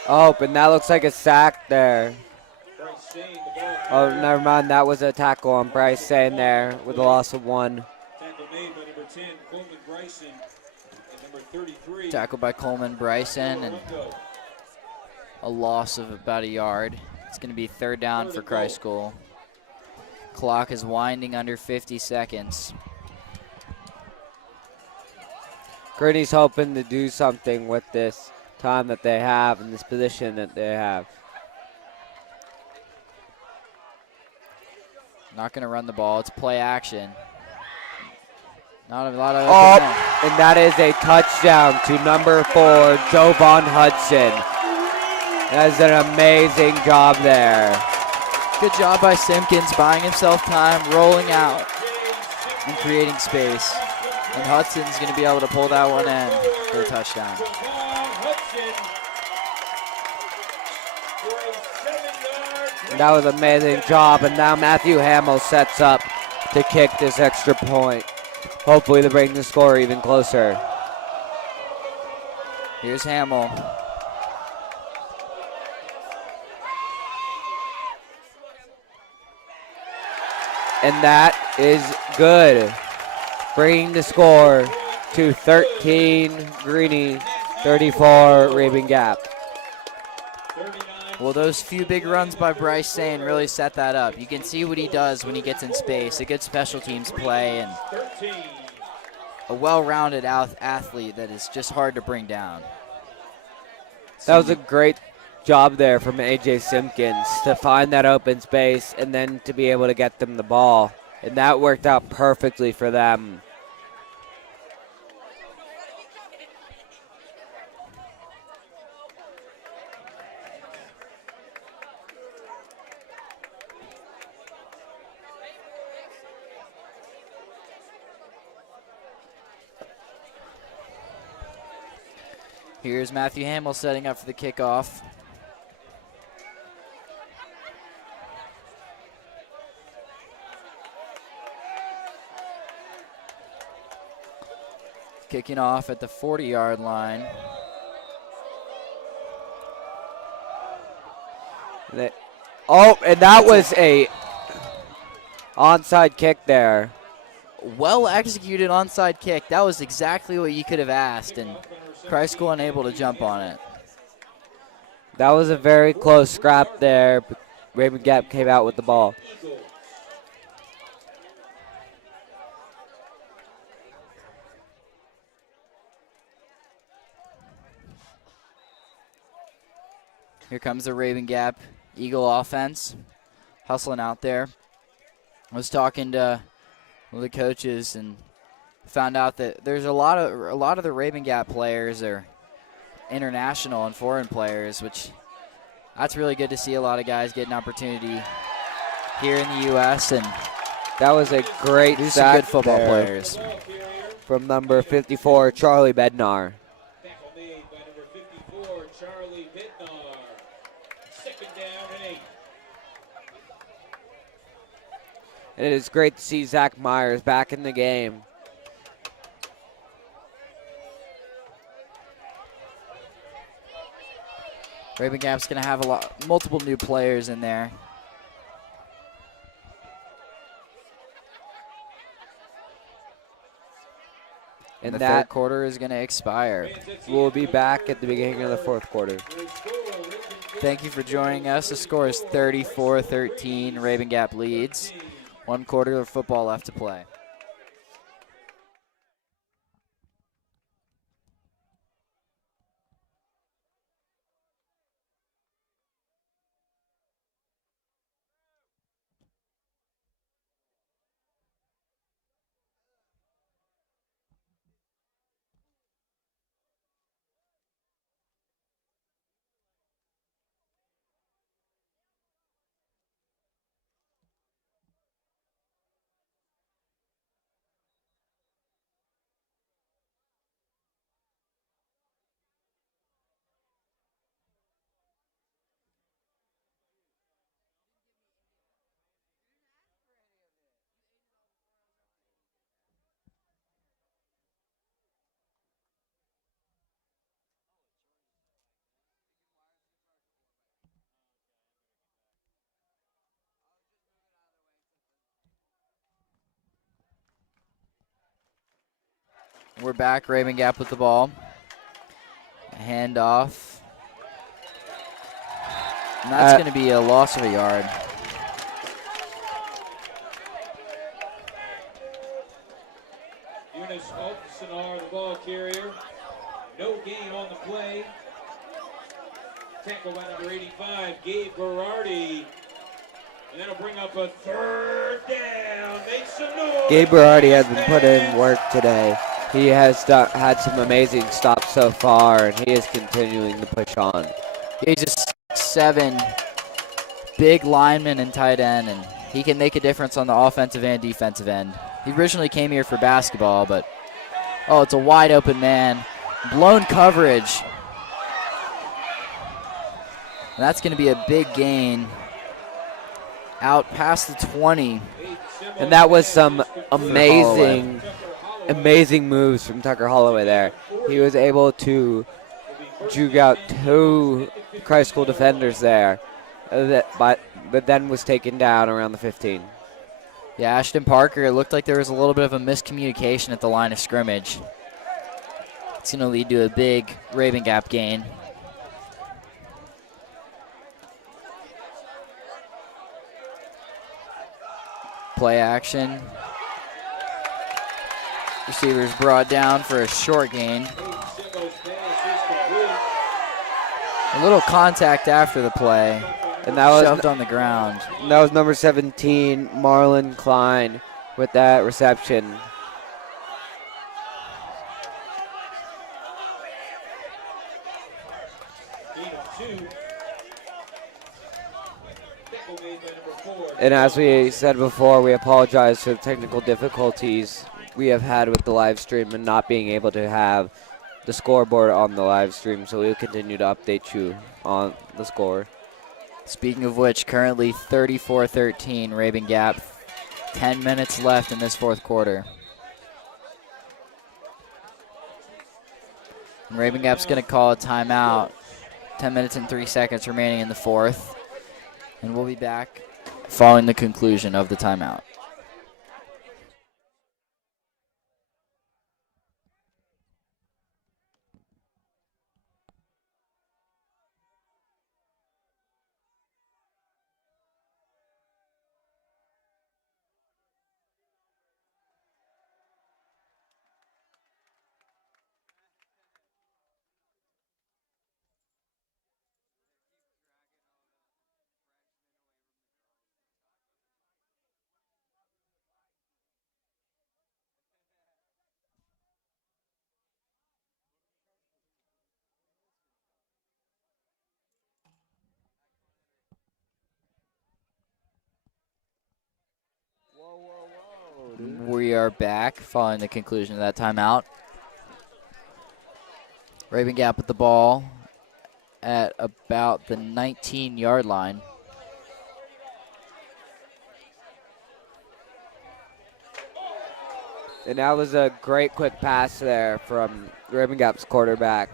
Oh, and that looks like a sack there. Oh, never mind. That was a tackle on Bryce Sane there with a loss of 1. Tackle made by number 10, Coleman Bryson, and number 33. Tackled by Coleman Bryson, and a loss of about a yard. It's going to be 3rd down for Christ School. Clock is winding under 50 seconds. Greenies hoping to do something with this time that they have in this position that they have. Not going to run the ball. It's play action. Not a lot of. Oh, and that is a touchdown to number 4, Jovan Hudson. That's an amazing job there. Good job by Simpkins, buying himself time, rolling out, and creating space. And Hudson's going to be able to pull that one in for a touchdown. That was an amazing job, and now Matthew Hamill sets up to kick this extra point. Hopefully to bring the score even closer. Here's Hamill. And that is good. Bringing the score to 13 Greeny, 34 Rabun Gap. Well, those few big runs by Bryce Sane really set that up. You can see what he does when he gets in space. A good special teams play and a well-rounded athlete that is just hard to bring down. That was a great job there from A.J. Simpkins to find that open space and then to be able to get them the ball. And that worked out perfectly for them. Here's Matthew Hamill setting up for the kickoff. Kicking off at the 40-yard line. And that was a onside kick there. Well executed onside kick. That was exactly what you could have asked, and Christ School unable to jump on it. That was a very close scrap there. But Rabun Gap came out with the ball. Here comes the Rabun Gap Eagle offense, hustling out there. I was talking to one of the coaches and found out that there's a lot of the Rabun Gap players are international and foreign players, which that's really good to see. A lot of guys get an opportunity here in the U.S. and that was a great do some sack good football there players. From number 54, Charlie Bednar. Tackle made by number 54, Charlie Bednar. Second down and 8. And it is great to see Zach Myers back in the game. Rabun Gap's going to have multiple new players in there. And the third quarter is going to expire. We'll be back at the beginning of the fourth quarter. Thank you for joining us. The score is 34-13. Rabun Gap leads. 1 quarter of football left to play. We're back. Rabun Gap with the ball. Handoff. And that's going to be a loss of a yard. Eunice Oaksenar, the ball carrier. No gain on the play. Tackle by number 85, Gabe Berardi. And that'll bring up a third down. Make some noise. Gabe Berardi has been putting in work today. He has had some amazing stops so far, and he is continuing to push on. He's a 6'7", big lineman and tight end, and he can make a difference on the offensive and defensive end. He originally came here for basketball, but, it's a wide open man. Blown coverage. And that's going to be a big gain. Out past the 20. And that was some amazing moves from Tucker Holloway there. He was able to juke out 2 Christ School defenders there, but then was taken down around the 15. Yeah, Ashton Parker, it looked like there was a little bit of a miscommunication at the line of scrimmage. It's going to lead to a big Rabun Gap gain. Play action. Receivers brought down for a short gain. A little contact after the play. And that was shoved on the ground. That was number 17, Marlon Klein, with that reception. And as we said before, we apologize for the technical difficulties we have had with the live stream and not being able to have the scoreboard on the live stream, so we'll continue to update you on the score. Speaking of which, currently 34-13, Rabun Gap. 10 minutes left in this fourth quarter. Rabun Gap's going to call a timeout. 10 minutes and 3 seconds remaining in the fourth. And we'll be back following the conclusion of the timeout. We are back following the conclusion of that timeout. Rabun Gap with the ball at about the 19-yard line. And that was a great quick pass there from Rabun Gap's quarterback,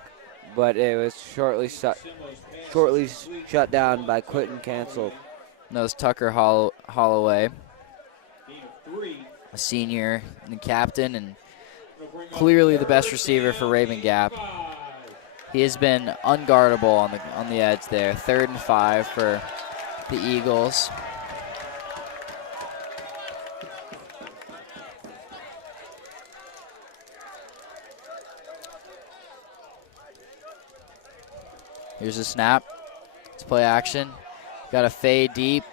but it was shortly shut down by Quentin canceled. That was Tucker Holloway, a senior and the captain, and clearly the best receiver for Rabun Gap. He has been unguardable on the edge there. 3rd and 5 for the Eagles. Here's a snap. Let's play action. Got a fade deep.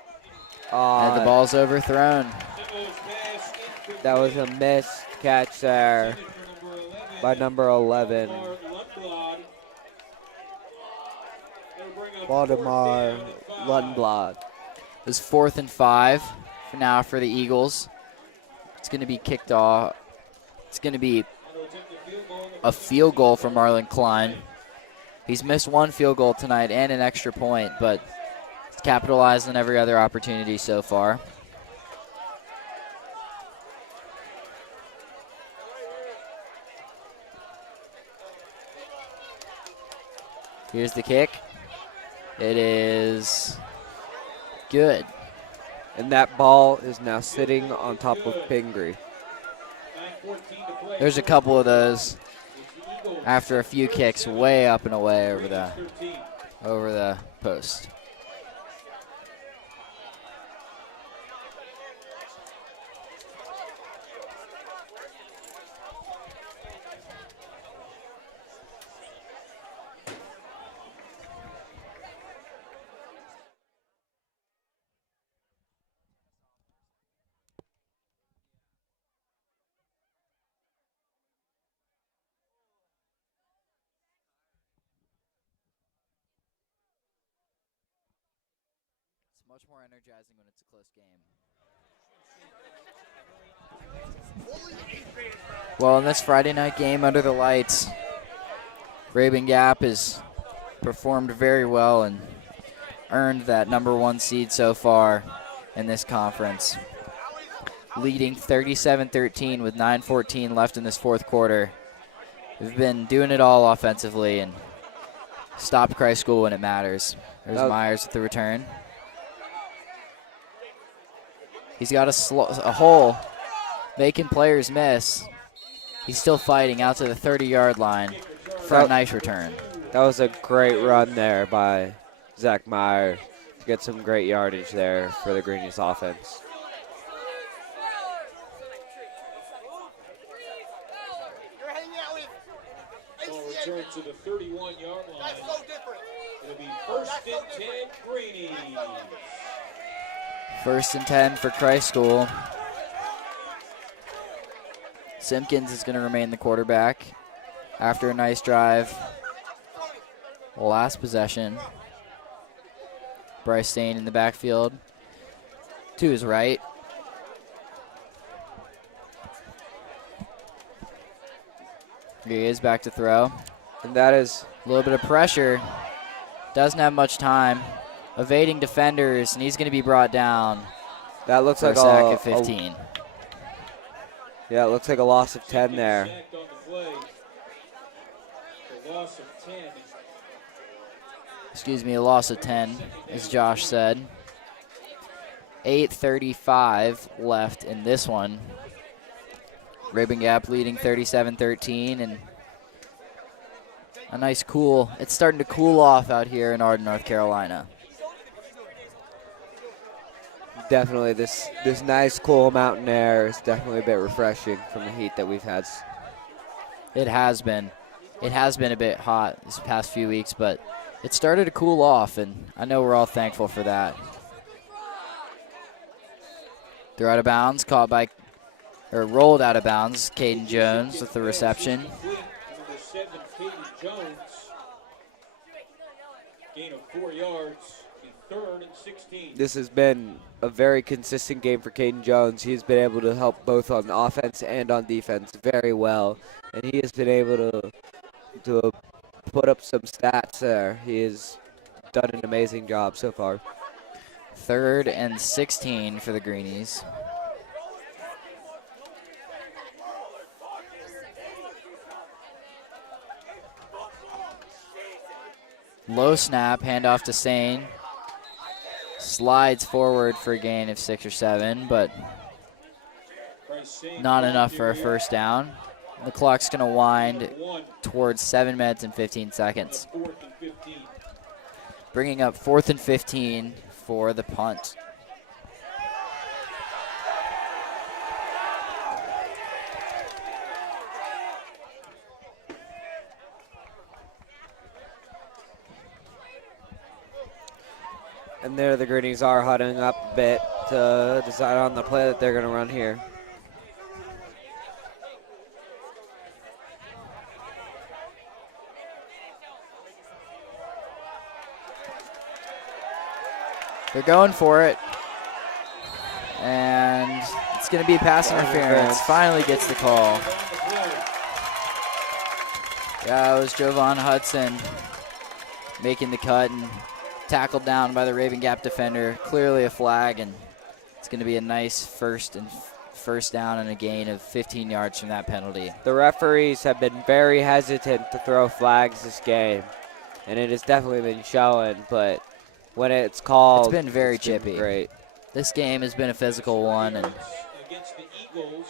And the ball's overthrown. That was a missed catch there by number 11. Valdemar Lundblad. It was 4th and 5 for now for the Eagles. It's going to be kicked off. It's going to be a field goal for Marlon Klein. He's missed one field goal tonight and an extra point, but he's capitalized on every other opportunity so far. Here's the kick. It is good. And that ball is now sitting on top of Pingree. There's a couple of those after a few kicks way up and away over the post. Much more energizing when it's a close game. Well, in this Friday night game under the lights, Rabun Gap has performed very well and earned that number 1 seed so far in this conference. Leading 37-13 with 9:14 left in this fourth quarter. We've been doing it all offensively and stopped Christ School when it matters. There's Myers with the return. He's got a hole, making players miss. He's still fighting out to the 30-yard line for a nice return. That was a great run there by Zach Meyer to get some great yardage there for the Greenies offense. Ball returned to the 31-yard line. It'll be 1st and 10 Greenies. 1st and 10 for Christ School. Simpkins is going to remain the quarterback after a nice drive. Last possession. Bryce Stain in the backfield. To his right. Here he is back to throw. And that is a little bit of pressure. Doesn't have much time. Evading defenders, and he's going to be brought down. That looks like a sack at 15. Yeah, it looks like a loss of 10 there. loss of 10. Excuse me, a loss of 10, as Josh said. 8:35 left in this one. Rabun Gap leading 37-13, and a nice cool. It's starting to cool off out here in Arden, North Carolina. Definitely, this nice cool mountain air is definitely a bit refreshing from the heat that we've had. It has been. It has been a bit hot this past few weeks, but it started to cool off, and I know we're all thankful for that. They're out of bounds, caught by, or rolled out of bounds. Caden Jones with the reception. Number 7, Caden Jones. Gain of 4 yards in 3rd and 16. This has been a very consistent game for Caden Jones. He's been able to help both on offense and on defense very well, and he has been able to put up some stats there. He has done an amazing job so far. 3rd and 16 for the Greenies. Low snap, handoff to Sane. Slides forward for a gain of 6 or 7, but not enough for a first down. The clock's going to wind towards 7 minutes and 15 seconds. Bringing up 4th and 15 for the punt. And there the Greenies are huddling up a bit to decide on the play that they're going to run here. They're going for it. And it's going to be pass interference. Finally gets the call. Yeah, it was Jovan Hudson making the cut and tackled down by the Rabun Gap defender. Clearly a flag, and it's going to be a nice first down and a gain of 15 yards from that penalty. The referees have been very hesitant to throw flags this game, and it has definitely been showing, but when it's called, it's been very chippy. Great. This game has been a physical one, and against the Eagles.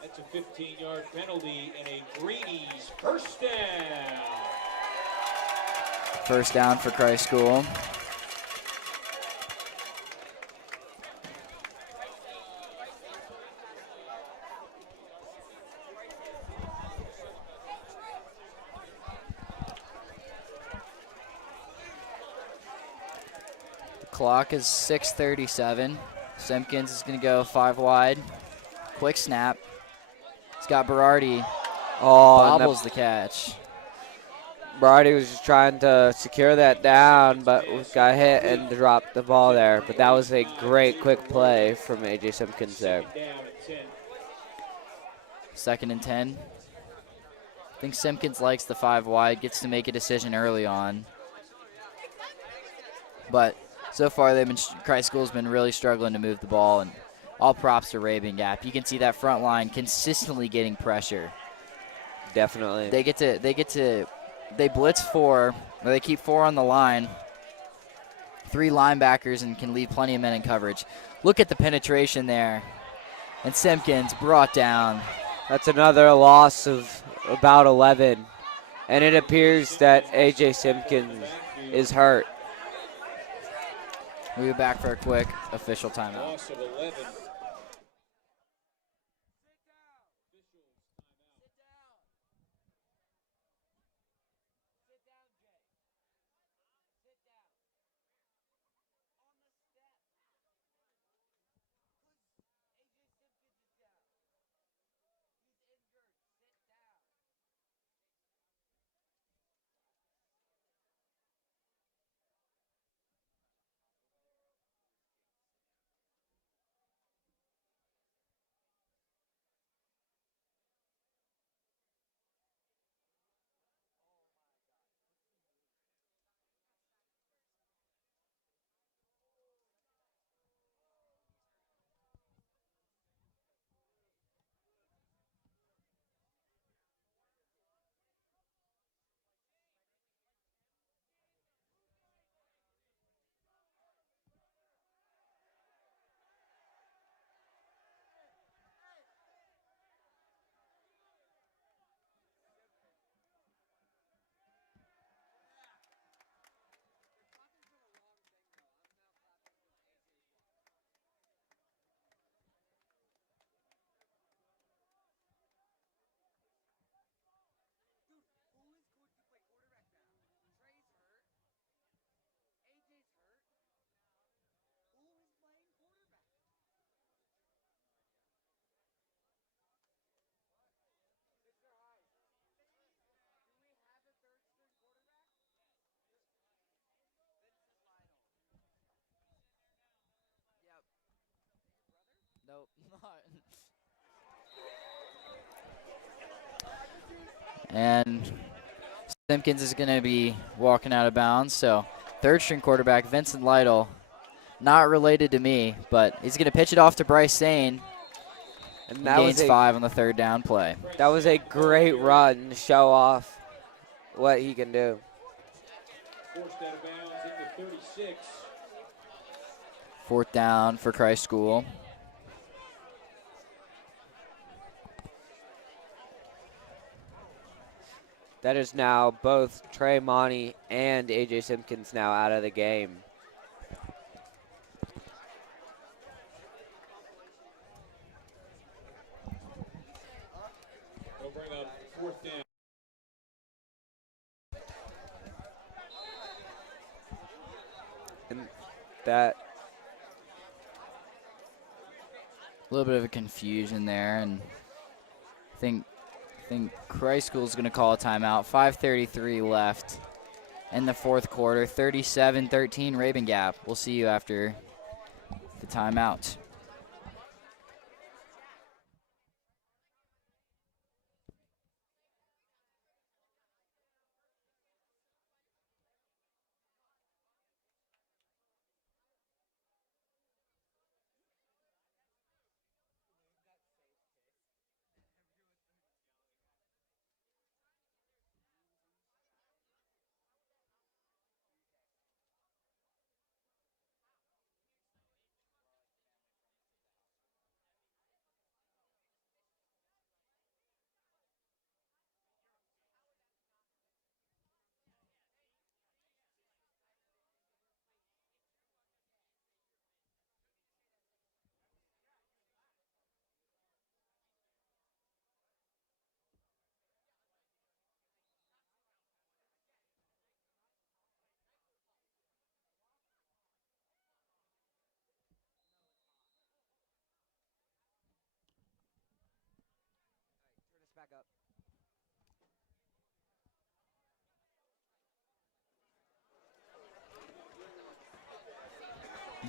That's a 15-yard penalty and a Greenies first down. First down for Christ School. The clock is 6:37. Simpkins is going to go 5 wide. Quick snap. He's got Berardi. Bobbles the catch. Brody was just trying to secure that down, but got hit and dropped the ball there. But that was a great quick play from A.J. Simpkins there. 2nd and 10. I think Simpkins likes the 5 wide, gets to make a decision early on. But so far, Christ School's been really struggling to move the ball, and all props to Rabun Gap. You can see that front line consistently getting pressure. Definitely. They blitz 4, or they keep 4 on the line, 3 linebackers, and can leave plenty of men in coverage. Look at the penetration there. And Simpkins brought down. That's another loss of about 11. And it appears that A.J. Simpkins is hurt. We'll be back for a quick official timeout. Loss of 11. And Simpkins is going to be walking out of bounds. So third string quarterback Vincent Lytle, not related to me, but he's going to pitch it off to Bryce Sane. And He gains 5 on the third down play. That was a great run to show off what he can do. Forced out of bounds at the 36. Fourth down for Christ School. That is now both Trey Monty and A.J. Simpkins now out of the game. They'll bring up fourth down. And that A little bit of a confusion there, and I think Christ School is going to call a timeout. 5:33 left in the fourth quarter. 37-13 Rabun Gap. We'll see you after the timeout.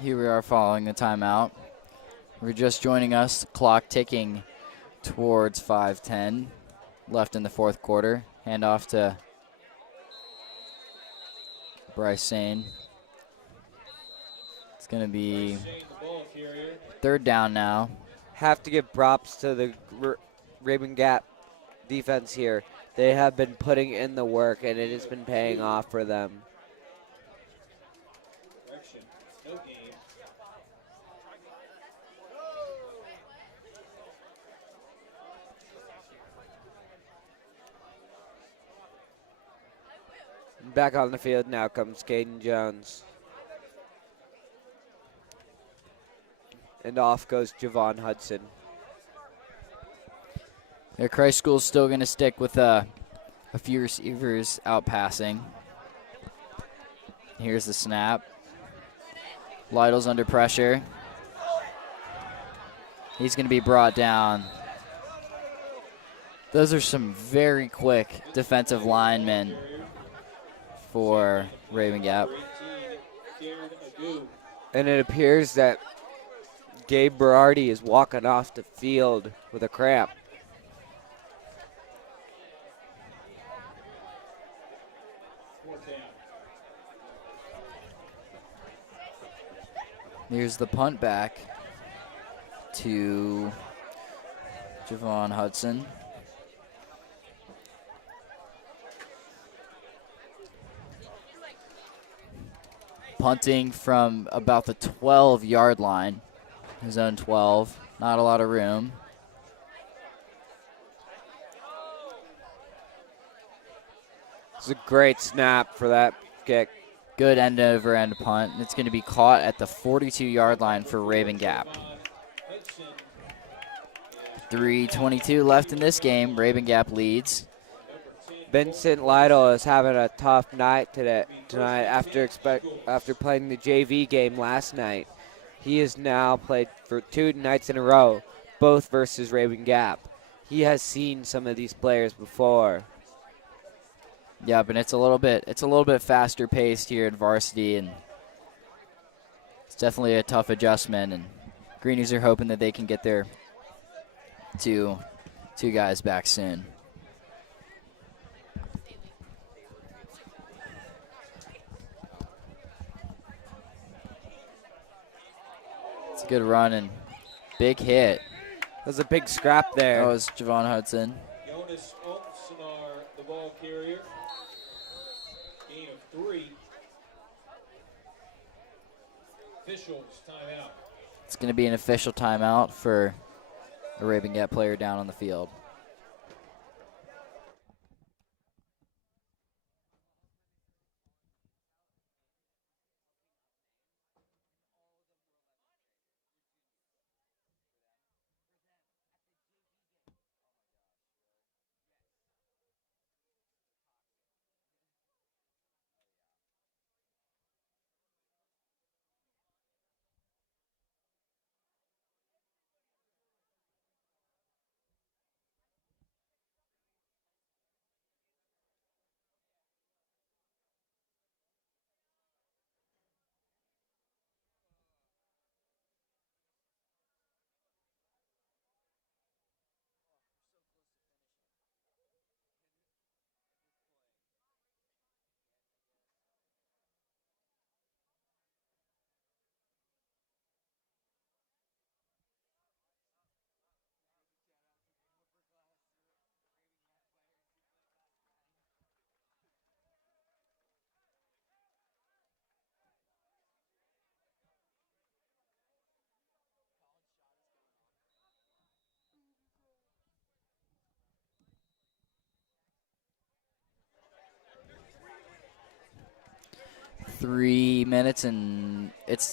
Here we are following the timeout. We're just joining us, clock ticking towards 5:10 left in the fourth quarter. Handoff to Bryce Sane. It's going to be third down now. have to give props to the Rabun Gap defense here. They have been putting in the work, and it has been paying off for them. Back on the field now comes Caden Jones. And off goes Javon Hudson. Yeah, Christ School's still going to stick with a few receivers out passing. Here's the snap. Lytle's under pressure. He's going to be brought down. Those are some very quick defensive linemen for Rabun Gap. And it appears that Gabe Berardi is walking off the field with a cramp. Here's the punt back to Javon Hudson. Punting from about the 12-yard line, his own 12. Not a lot of room. It's a great snap for that kick. Good end-over-end punt. It's going to be caught at the 42-yard line for Rabun Gap. 3:22 left in this game. Rabun Gap leads. Vincent Lytle is having a tough night tonight after playing the JV game last night. He has now played for 2 nights in a row, both versus Rabun Gap. He has seen some of these players before. Yeah, but it's a little bit faster paced here at varsity, and it's definitely a tough adjustment. And Greenies are hoping that they can get their two guys back soon. It's a good run and big hit. There's a big scrap there. That was Javon Hudson. Jonas Olsenar, the ball carrier. Gain of 3. Officials timeout. It's going to be an official timeout for a Rabun Gap player down on the field.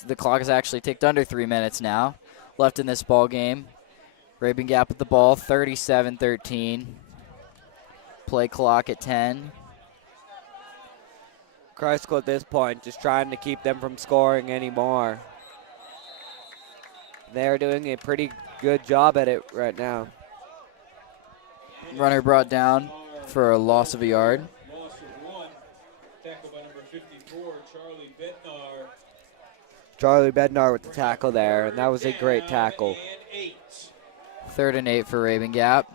The clock is actually ticked under 3 minutes now left in this ball game. Rabun Gap with the ball, 37-13. Play clock at 10. Christ School at this point just trying to keep them from scoring anymore. They're doing a pretty good job at it right now. Runner brought down for a loss of a yard. Loss of 1. Tackled by number 54, Charlie Bednar. Charlie Bednar with the tackle there, and that was a great tackle. 3rd and 8 for Rabun Gap.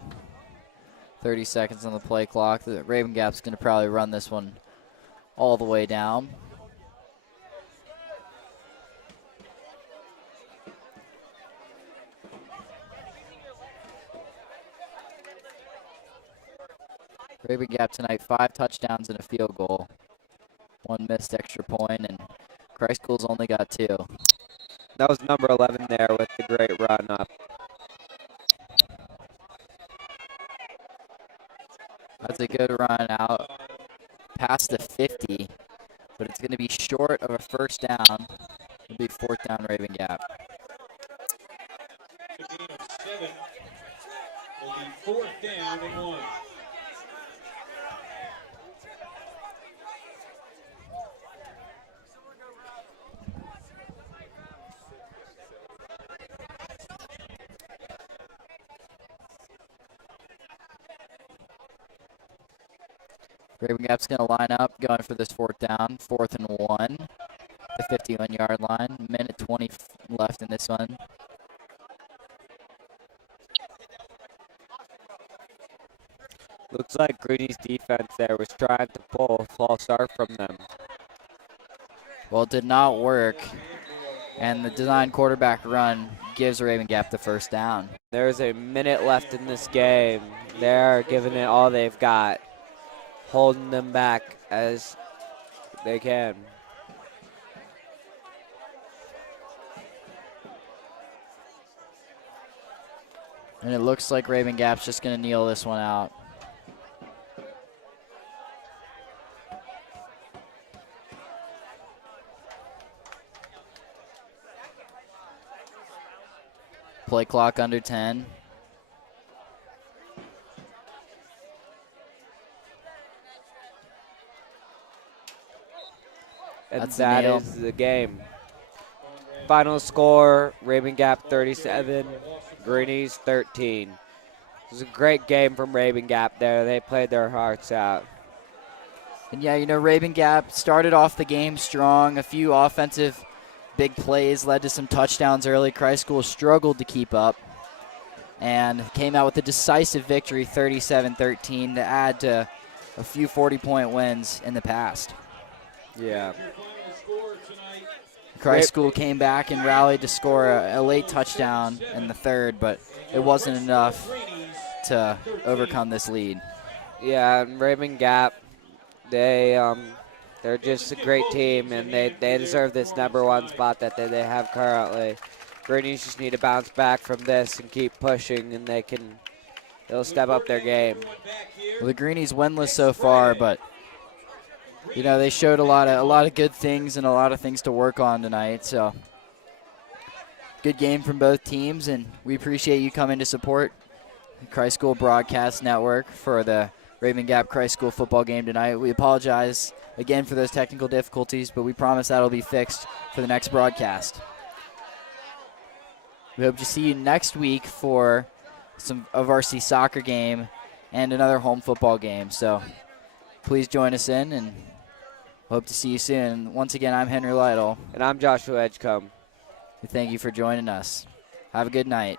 30 seconds on the play clock. The Rabun Gap's going to probably run this one all the way down. Rabun Gap tonight, 5 touchdowns and a field goal. 1 missed extra point, and Christ School's only got 2. That was number 11 there with the great run up. That's a good run out past the 50, but it's going to be short of a first down. It'll be 4th down Rabun Gap. The gain of 7 will be 4th down and 1. Rabun Gap's going to line up, going for this 4th down, 4th and 1. The 51-yard line, minute 20 left in this one. Looks like Greeny's defense there was trying to pull a false start from them. Well, it did not work, and the design quarterback run gives Rabun Gap the first down. There's a minute left in this game. They're giving it all they've got, holding them back as they can. And it looks like Rabun Gap's just going to kneel this one out. Play clock under 10. And That's that Neil. is the game. Final score, Rabun Gap 37, Greenies 13. It was a great game from Rabun Gap there. They played their hearts out. And yeah, you know, Rabun Gap started off the game strong. A few offensive big plays led to some touchdowns early. Christ School struggled to keep up and came out with a decisive victory, 37-13, to add to a few 40-point wins in the past. Yeah. Christ School came back and rallied to score a late touchdown in the third, but it wasn't enough to overcome this lead. Yeah, and Rabun Gap, they're just a great team, and they deserve this #1 spot that they have currently. Greenies just need to bounce back from this and keep pushing, and they'll step up their game. Well, the Greenies winless so far, but they showed a lot of good things and a lot of things to work on tonight. So good game from both teams, and we appreciate you coming to support the Christ School Broadcast Network for the Rabun Gap Christ School football game tonight. We apologize again for those technical difficulties, but we promise that'll be fixed for the next broadcast. We hope to see you next week for a varsity soccer game and another home football game. So please join us in, and hope to see you soon. Once again, I'm Henry Lytle. And I'm Joshua Edgecombe. Thank you for joining us. Have a good night.